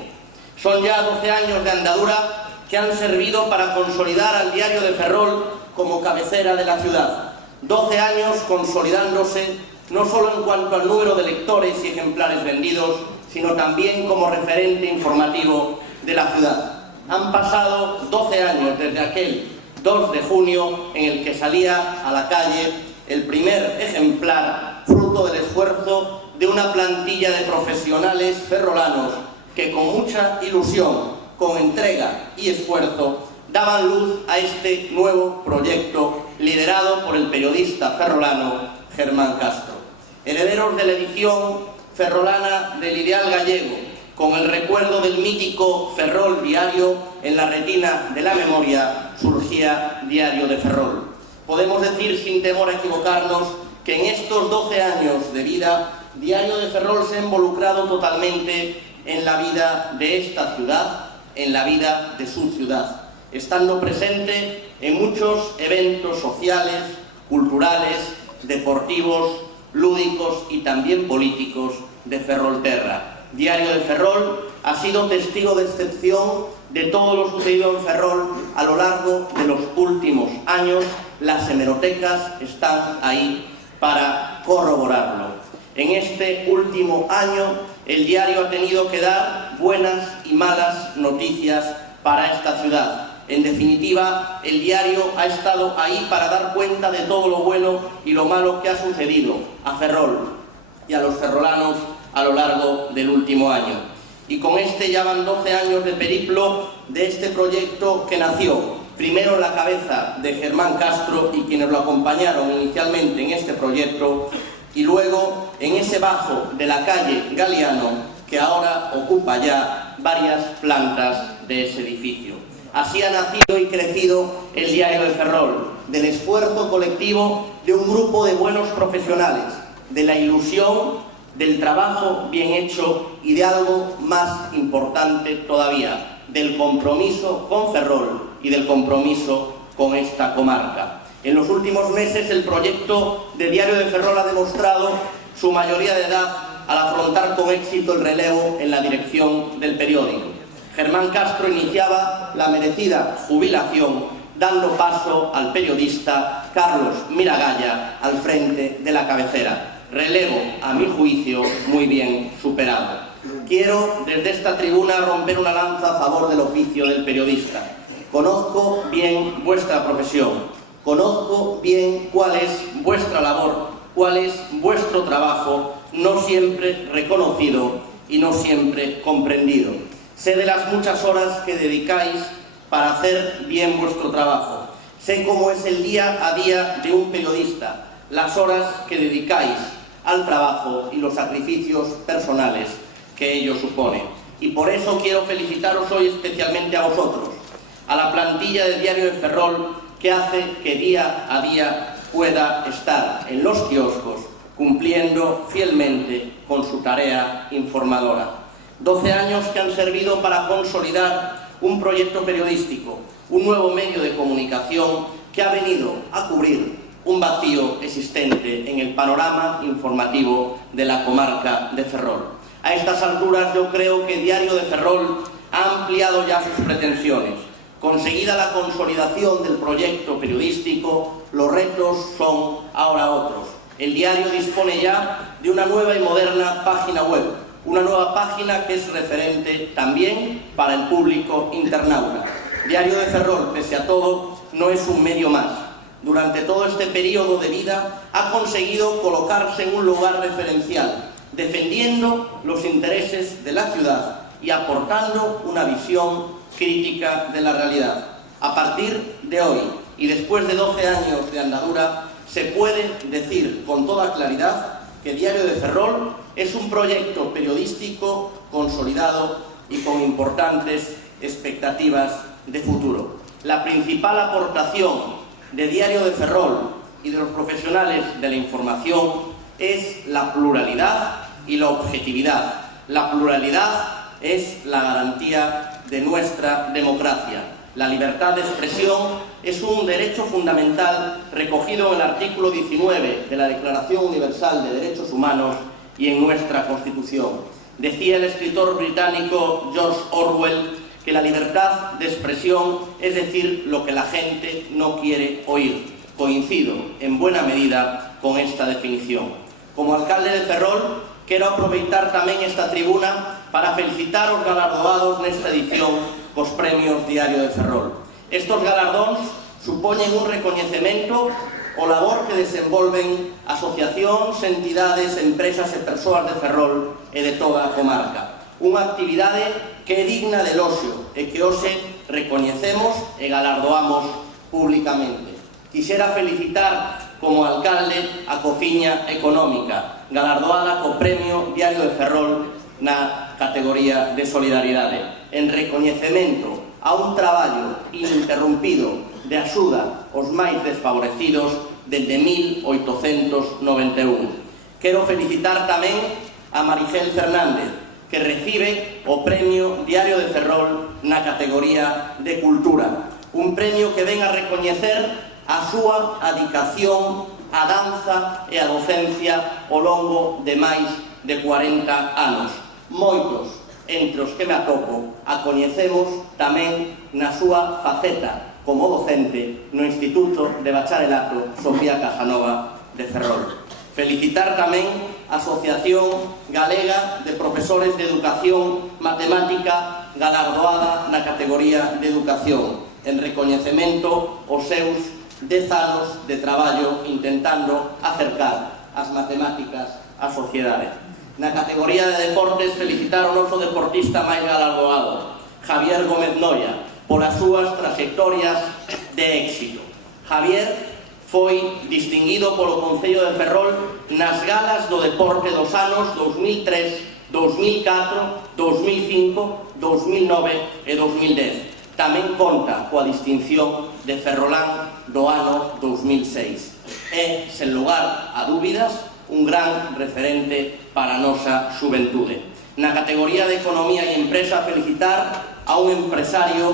Son ya 12 años de andadura que han servido para consolidar al Diario de Ferrol como cabecera de la ciudad. 12 años consolidándose no solo en cuanto al número de lectores y ejemplares vendidos, sino también como referente informativo de la ciudad. Han pasado 12 años desde aquel 2 de junio en el que salía a la calle el primer ejemplar, fruto del esfuerzo de una plantilla de profesionales ferrolanos que con mucha ilusión, con entrega y esfuerzo, daban luz a este nuevo proyecto liderado por el periodista ferrolano Germán Castro. Herederos de la edición ferrolana del ideal gallego, con el recuerdo del mítico Ferrol Diario en la retina de la memoria, surgía Diario de Ferrol. Podemos decir sin temor a equivocarnos que en estos 12 años de vida, Diario de Ferrol se ha involucrado totalmente en la vida de esta ciudad, en la vida de su ciudad, estando presente en muchos eventos sociales, culturales, deportivos, lúdicos y también políticos de Ferrolterra. Diario de Ferrol ha sido testigo de excepción de todo lo sucedido en Ferrol a lo largo de los últimos años. Las hemerotecas están ahí para corroborarlo. En este último año, el diario ha tenido que dar buenas y malas noticias para esta ciudad. En definitiva, el diario ha estado ahí para dar cuenta de todo lo bueno y lo malo que ha sucedido a Ferrol y a los ferrolanos a lo largo del último año. Y con este ya van 12 años de periplo de este proyecto que nació primero en la cabeza de Germán Castro y quienes lo acompañaron inicialmente en este proyecto, y luego en ese bajo de la calle Galiano, que ahora ocupa ya varias plantas de ese edificio. Así ha nacido y crecido el Diario de Ferrol, del esfuerzo colectivo de un grupo de buenos profesionales, de la ilusión, del trabajo bien hecho y de algo más importante todavía, del compromiso con Ferrol y del compromiso con esta comarca. En los últimos meses el proyecto de Diario de Ferrol ha demostrado su mayoría de edad al afrontar con éxito el relevo en la dirección del periódico. Germán Castro iniciaba la merecida jubilación, dando paso al periodista Carlos Miragaya al frente de la cabecera. Relevo, a mi juicio, muy bien superado. Quiero desde esta tribuna romper una lanza a favor del oficio del periodista. Conozco bien vuestra profesión, conozco bien cuál es vuestra labor, cuál es vuestro trabajo, no siempre reconocido y no siempre comprendido. Sé de las muchas horas que dedicáis para hacer bien vuestro trabajo. Sé cómo es el día a día de un periodista, las horas que dedicáis al trabajo y los sacrificios personales que ello supone. Y por eso quiero felicitaros hoy especialmente a vosotros, a la plantilla del Diario de Ferrol, que hace que día a día pueda estar en los kioscos cumpliendo fielmente con su tarea informadora. 12 años que han servido para consolidar un proyecto periodístico, un nuevo medio de comunicación que ha venido a cubrir un vacío existente en el panorama informativo de la comarca de Ferrol. A estas alturas yo creo que Diario de Ferrol ha ampliado ya sus pretensiones. Conseguida la consolidación del proyecto periodístico, los retos son ahora otros. El diario dispone ya de una nueva y moderna página web, una nueva página que es referente también para el público internauta. Diario de Ferrol, pese a todo, no es un medio más. Durante todo este periodo de vida ha conseguido colocarse en un lugar referencial, defendiendo los intereses de la ciudad y aportando una visión crítica de la realidad. A partir de hoy y después de 12 años de andadura, se puede decir con toda claridad que Diario de Ferrol es un proyecto periodístico consolidado y con importantes expectativas de futuro. La principal aportación de Diario de Ferrol y de los profesionales de la información es la pluralidad y la objetividad. La pluralidad es la garantía de nuestra democracia. La libertad de expresión es un derecho fundamental recogido en el artículo 19 de la Declaración Universal de Derechos Humanos y en nuestra Constitución. Decía el escritor británico George Orwell que la libertad de expresión es decir lo que la gente no quiere oír. Coincido en buena medida con esta definición. Como alcalde de Ferrol, quiero aproveitar tamén esta tribuna para felicitar aos galardoados nesta edición cos premios Diario de Ferrol. Estos galardóns supoñen un recoñecemento o labor que desenvolven asociacións, entidades, empresas e persoas de Ferrol e de toda a comarca. Unha actividade que é digna de eloxio e que hoxe recoñecemos e galardoamos públicamente. Quixera felicitar como alcalde a Cociña Económica, galardoada co Premio Diario de Ferrol na categoría de Solidaridade, en recoñecemento a un traballo ininterrumpido de axuda aos máis desfavorecidos desde 1891. Quero felicitar tamén a Marigel Fernández, que recibe o Premio Diario de Ferrol na categoría de Cultura, un premio que ven a recoñecer a súa adicación á danza e a docencia ao longo de máis de 40 anos. Moitos, entre os que me atopo, a coñecemos tamén na súa faceta como docente no Instituto de Bacharelato Sofía Casanova de Ferrol. Felicitar tamén a Asociación Galega de Profesores de Educación Matemática galardoada na categoría de Educación, en recoñecemento aos seus 10 anos de traballo intentando acercar as matemáticas á sociedade. Na categoría de deportes, felicitar o noso deportista máis galardoado, Javier Gómez Noia, polas súas trayectorias de éxito. Javier foi distinguido polo Concello de Ferrol nas galas do deporte dos anos 2003, 2004, 2005, 2009 e 2010. Tamén conta coa distinción de Ferrolán do ano 2006. É, sen lugar a dúbidas, un gran referente para a nosa xuventude. Na categoría de Economía e Empresa, felicitar a un empresario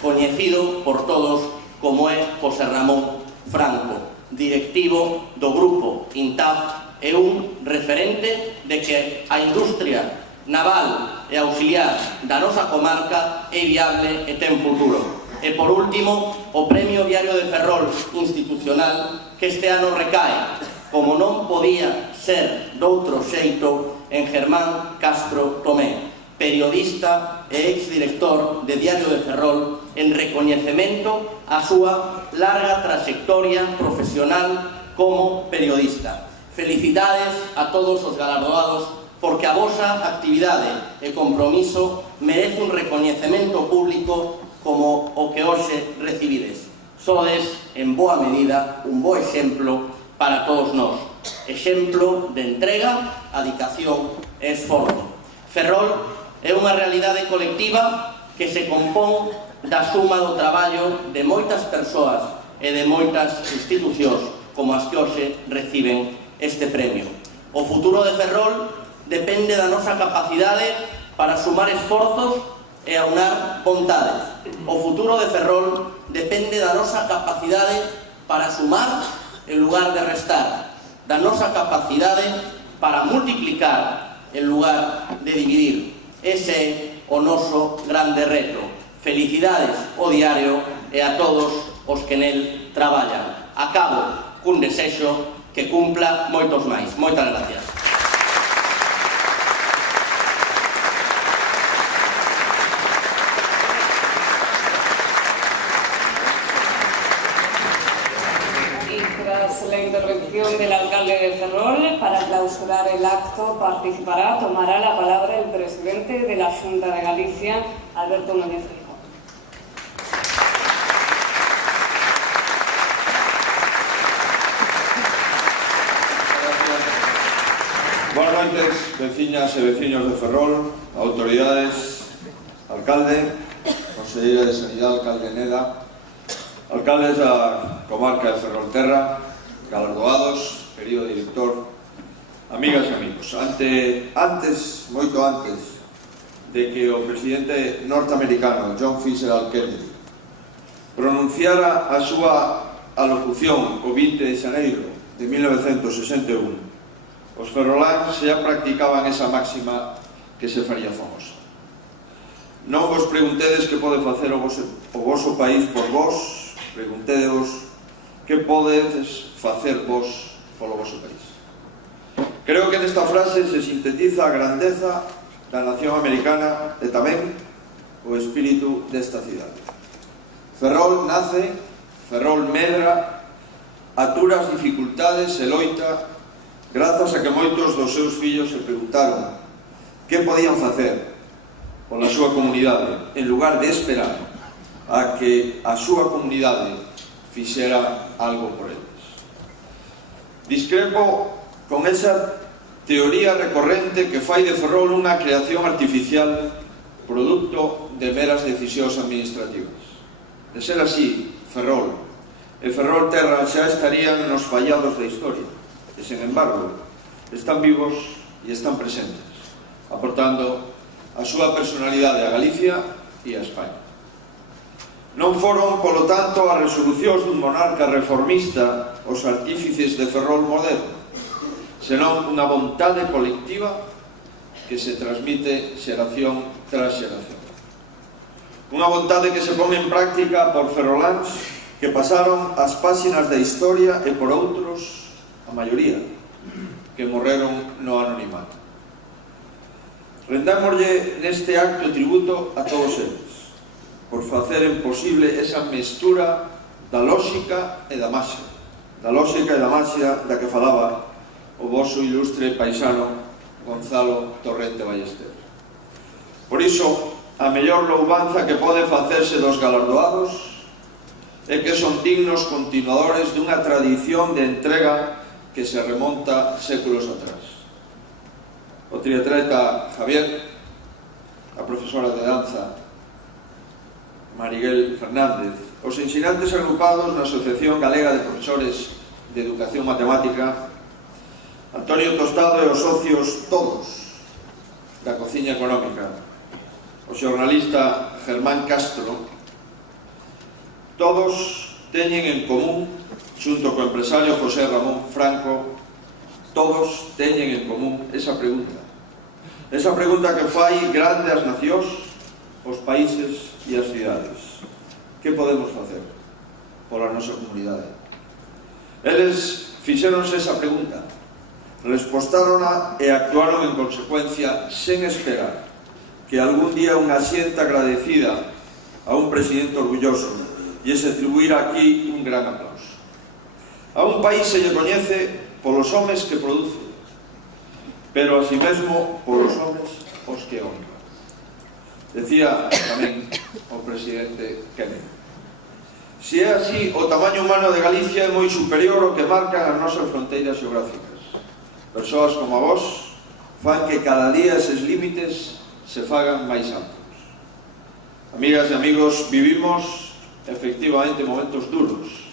coñecido por todos como é José Ramón Franco, directivo do grupo Intaf, e un referente de que a industria naval e auxiliar da nosa comarca é viable e ten futuro. E por último, o Premio Diario de Ferrol institucional, que este ano recae, como non podía ser doutro xeito, en Germán Castro Tomé, periodista e exdirector de Diario de Ferrol, en recoñecemento a súa larga trayectoria profesional como periodista. Felicidades a todos os galardoados, porque a vosa actividade e compromiso merece un recoñecemento público como o que hoxe recibides. Sodes, en boa medida, un bo exemplo para todos nós. Exemplo de entrega, adicación e esforzo. Ferrol é unha realidade colectiva que se compón da suma do traballo de moitas persoas e de moitas institucións como as que hoxe reciben este premio. O futuro de Ferrol depende da nosa capacidade para sumar esforzos e aunar vontades. O futuro de Ferrol depende da nosa capacidade para sumar en lugar de restar, da nosa capacidade para multiplicar en lugar de dividir. Ese é o noso grande reto. Felicidades ao diario e a todos os que nel traballan. Acabo cun desexo que cumpla moitos máis. Moitas gracias. La intervención del alcalde de Ferrol, para clausurar el acto tomará la palabra el presidente de la Xunta de Galicia, Alberto Núñez Feijóo. Buenas noches, veciñas e veciños de Ferrol, autoridades, alcalde, conselleira de Sanidade, alcalde Neda, alcaldes da comarca de Ferrolterra, galardoados, querido director, amigas e amigos. Moito antes de que o presidente norteamericano John Fitzgerald Kennedy pronunciara a súa alocución o 20 de xaneiro de 1961, os ferroláns xa practicaban esa máxima que se faría famosa. Non vos preguntedes que pode facer o voso país por vos, preguntédeos que podedes facer vos polo voso país. Creo que nesta frase se sintetiza a grandeza da nación americana e tamén o espírito desta cidade. Ferrol nace, Ferrol medra, atura as dificultades e loita grazas a que moitos dos seus fillos se preguntaron que podían facer pola súa comunidade en lugar de esperar a que a súa comunidade fixera algo por eles. Discrepo con esa teoría recorrente que fai de Ferrol unha creación artificial producto de meras decisións administrativas. De ser así, Ferrol e Ferrol Terra xa estarían nos fallados da historia e, sen embargo, están vivos e están presentes, aportando a súa personalidade a Galicia e a España. Non foron, polo tanto, as resolucións dun monarca reformista os artífices de Ferrol moderno, senón unha vontade colectiva que se transmite xeración tras xeración. Unha vontade que se pone en práctica por ferroláns que pasaron as páxinas da historia e por outros, a maioría, que morreron no anonimato. Rendámoslle neste acto tributo a todos eles, por faceren posible esa mestura da lóxica e da maxia, da que falaba o voso ilustre paisano Gonzalo Torrente Ballester. Por iso, a mellor louvanza que pode facerse dos galardoados é que son dignos continuadores dunha tradición de entrega que se remonta séculos atrás. O triatleta Javier, a profesora de danza Mariguel Fernández, os ensinantes agrupados na Asociación Galega de Profesores de Educación Matemática, Antonio Tostado e os socios todos da Cociña Económica, o xornalista Germán Castro, todos teñen en común, xunto co empresario José Ramón Franco, todos teñen en común esa pregunta que fai grande as nacións, os países e as cidades. Que podemos facer pola nosa comunidade? Eles fixéronse esa pregunta, respostárona e actuaron en consecuencia sen esperar que algún día unha xente agradecida a un presidente orgulloso e se atribuíra aquí un gran aplauso. A un país se lle coñece polos homes que produce, pero así mesmo polos homes os que honra. Decía tamén o presidente Kennedy. Se é así, o tamaño humano de Galicia é moi superior ao que marcan as nosas fronteiras geográficas. Persoas como a vos fan que cada día eses límites se fagan máis amplos. Amigas e amigos, vivimos efectivamente momentos duros.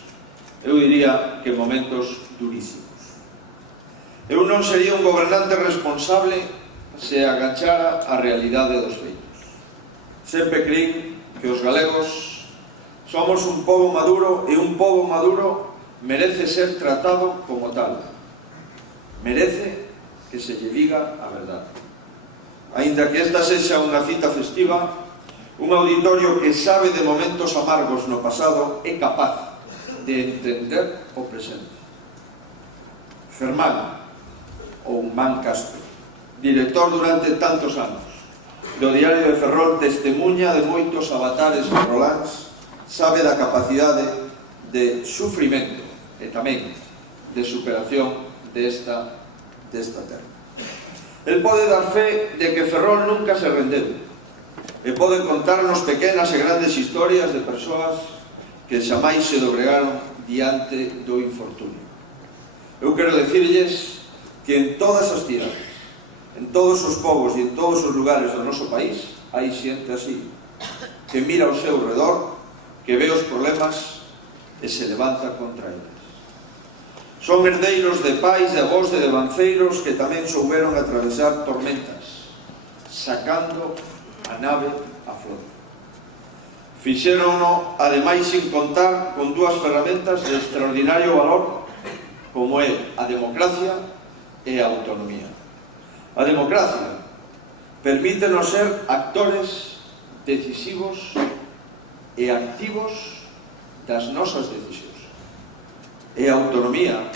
Eu diría que momentos durísimos. Eu non sería un gobernante responsable se agachara a realidade dos feitos. Sempre creín que os galegos somos un pobo maduro e un pobo maduro merece ser tratado como tal. Merece que se lle diga a verdade. Aínda que esta sexa unha cita festiva, un auditorio que sabe de momentos amargos no pasado é capaz de entender o presente. Germán, ou Man Castro, director durante tantos anos do Diario de Ferrol, testemunha de moitos avatares ferroláns, sabe da capacidade de sufrimento e tamén de superación desta terra. El pode dar fe de que Ferrol nunca se rendeu e pode contarnos pequenas e grandes historias de persoas que xamais se dobregaron diante do infortunio. Eu quero decirlles que en todas as cidades, en todos os povos e en todos os lugares do noso país hai xente así, que mira ao seu redor, que ve os problemas e se levanta contra eles. Son herdeiros de pais, de avós e de banceiros que tamén souberon atravesar tormentas, sacando a nave a flote. Fixérono, ademais, sin contar con dúas ferramentas de extraordinario valor, como é a democracia e a autonomía. A democracia permítenos ser actores decisivos e activos das nosas decisións. E a autonomía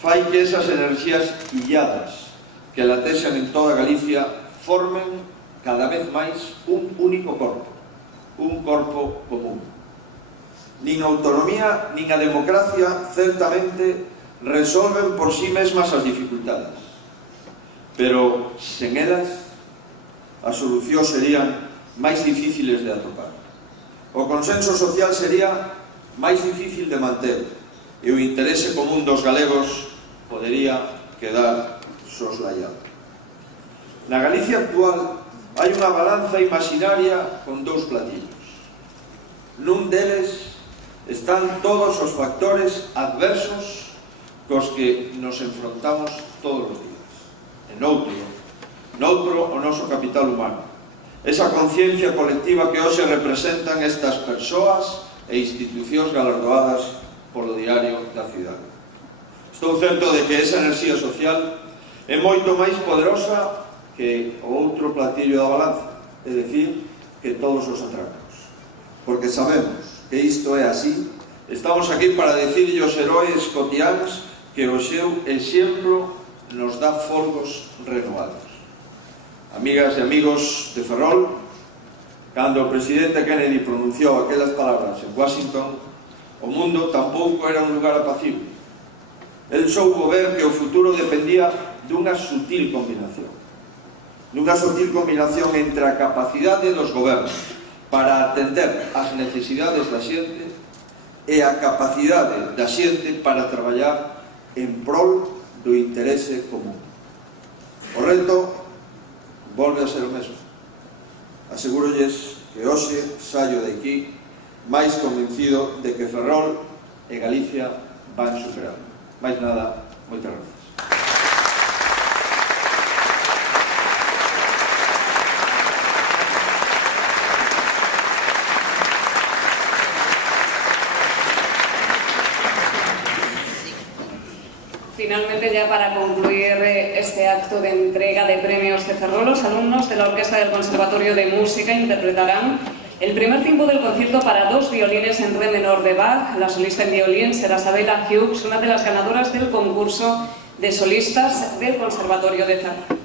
fai que esas enerxías illadas que latexan en toda Galicia formen cada vez máis un único corpo, un corpo común. Nin a autonomía nin a democracia certamente resolven por sí mesmas as dificultades, pero sen elas as solucións serían máis difíciles de atopar. O consenso social sería máis difícil de manter e o interese común dos galegos podería quedar soslayado. Na Galicia actual hai unha balanza imaginaria con dous platillos. Nun deles están todos os factores adversos cos que nos enfrontamos todos os días. E noutro o noso capital humano, esa conciencia colectiva que hoxe representan estas persoas e institucións galardoadas polo Diario da Cidade. Estou certo de que esa enerxía social é moito máis poderosa que o outro platillo da balanza, é dicir, que todos os atracos. Porque sabemos que isto é así, estamos aquí para decirlle aos heróis cotiáns que o seu exemplo nos dá folgos renovados. Amigas e amigos de Ferrol, cando o presidente Kennedy pronunciou aquelas palabras en Washington, o mundo tampouco era un lugar apacible. El soubo ver que o futuro dependía dunha sutil combinación entre a capacidade dos gobernos para atender as necesidades da xente e a capacidade da xente para traballar en prol do interese común. O reto volve a ser o mesmo. Asegúrolles que hoxe saio de aquí máis convencido de que Ferrol e Galicia van superando. Máis nada, moitas gracias. Finalmente, ya para concluir este acto de entrega de premios de Ferrol, los alumnos de la Orquesta del Conservatorio de Música interpretarán el primer tiempo del concierto para 2 violines en re menor de Bach. La solista en violín será Sabela Hughes, una de las ganadoras del concurso de solistas del Conservatorio de Ferrol.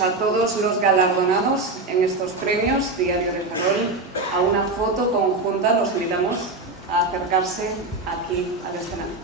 invitamos a todos los galardonados en estos premios Diario de Ferrol a una foto conjunta. Los invitamos a acercarse aquí al escenario.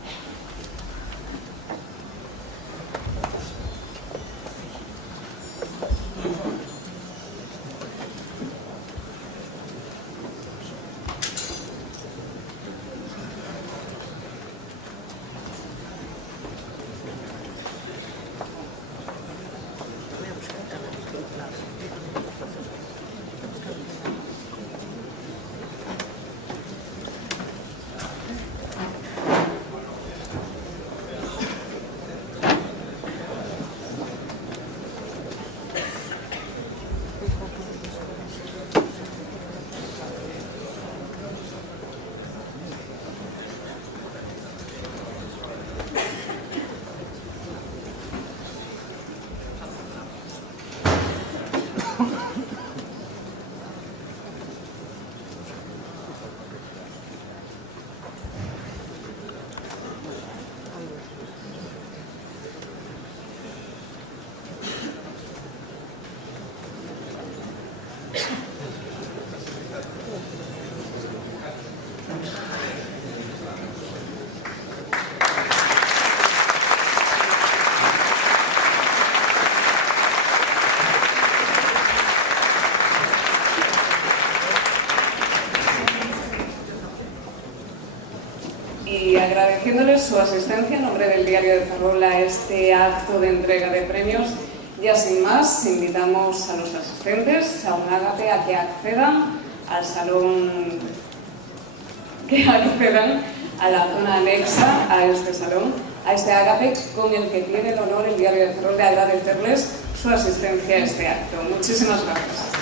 Y agradeciéndoles su asistencia en nombre del Diario de Ferrol a este acto de entrega de premios, ya sin más, invitamos a los asistentes a un ágape a que accedan al salón, que accedan a la zona anexa a este salón, a este ágape con el que tiene el honor el Diario de Ferrol de agradecerles su asistencia a este acto. Muchísimas gracias.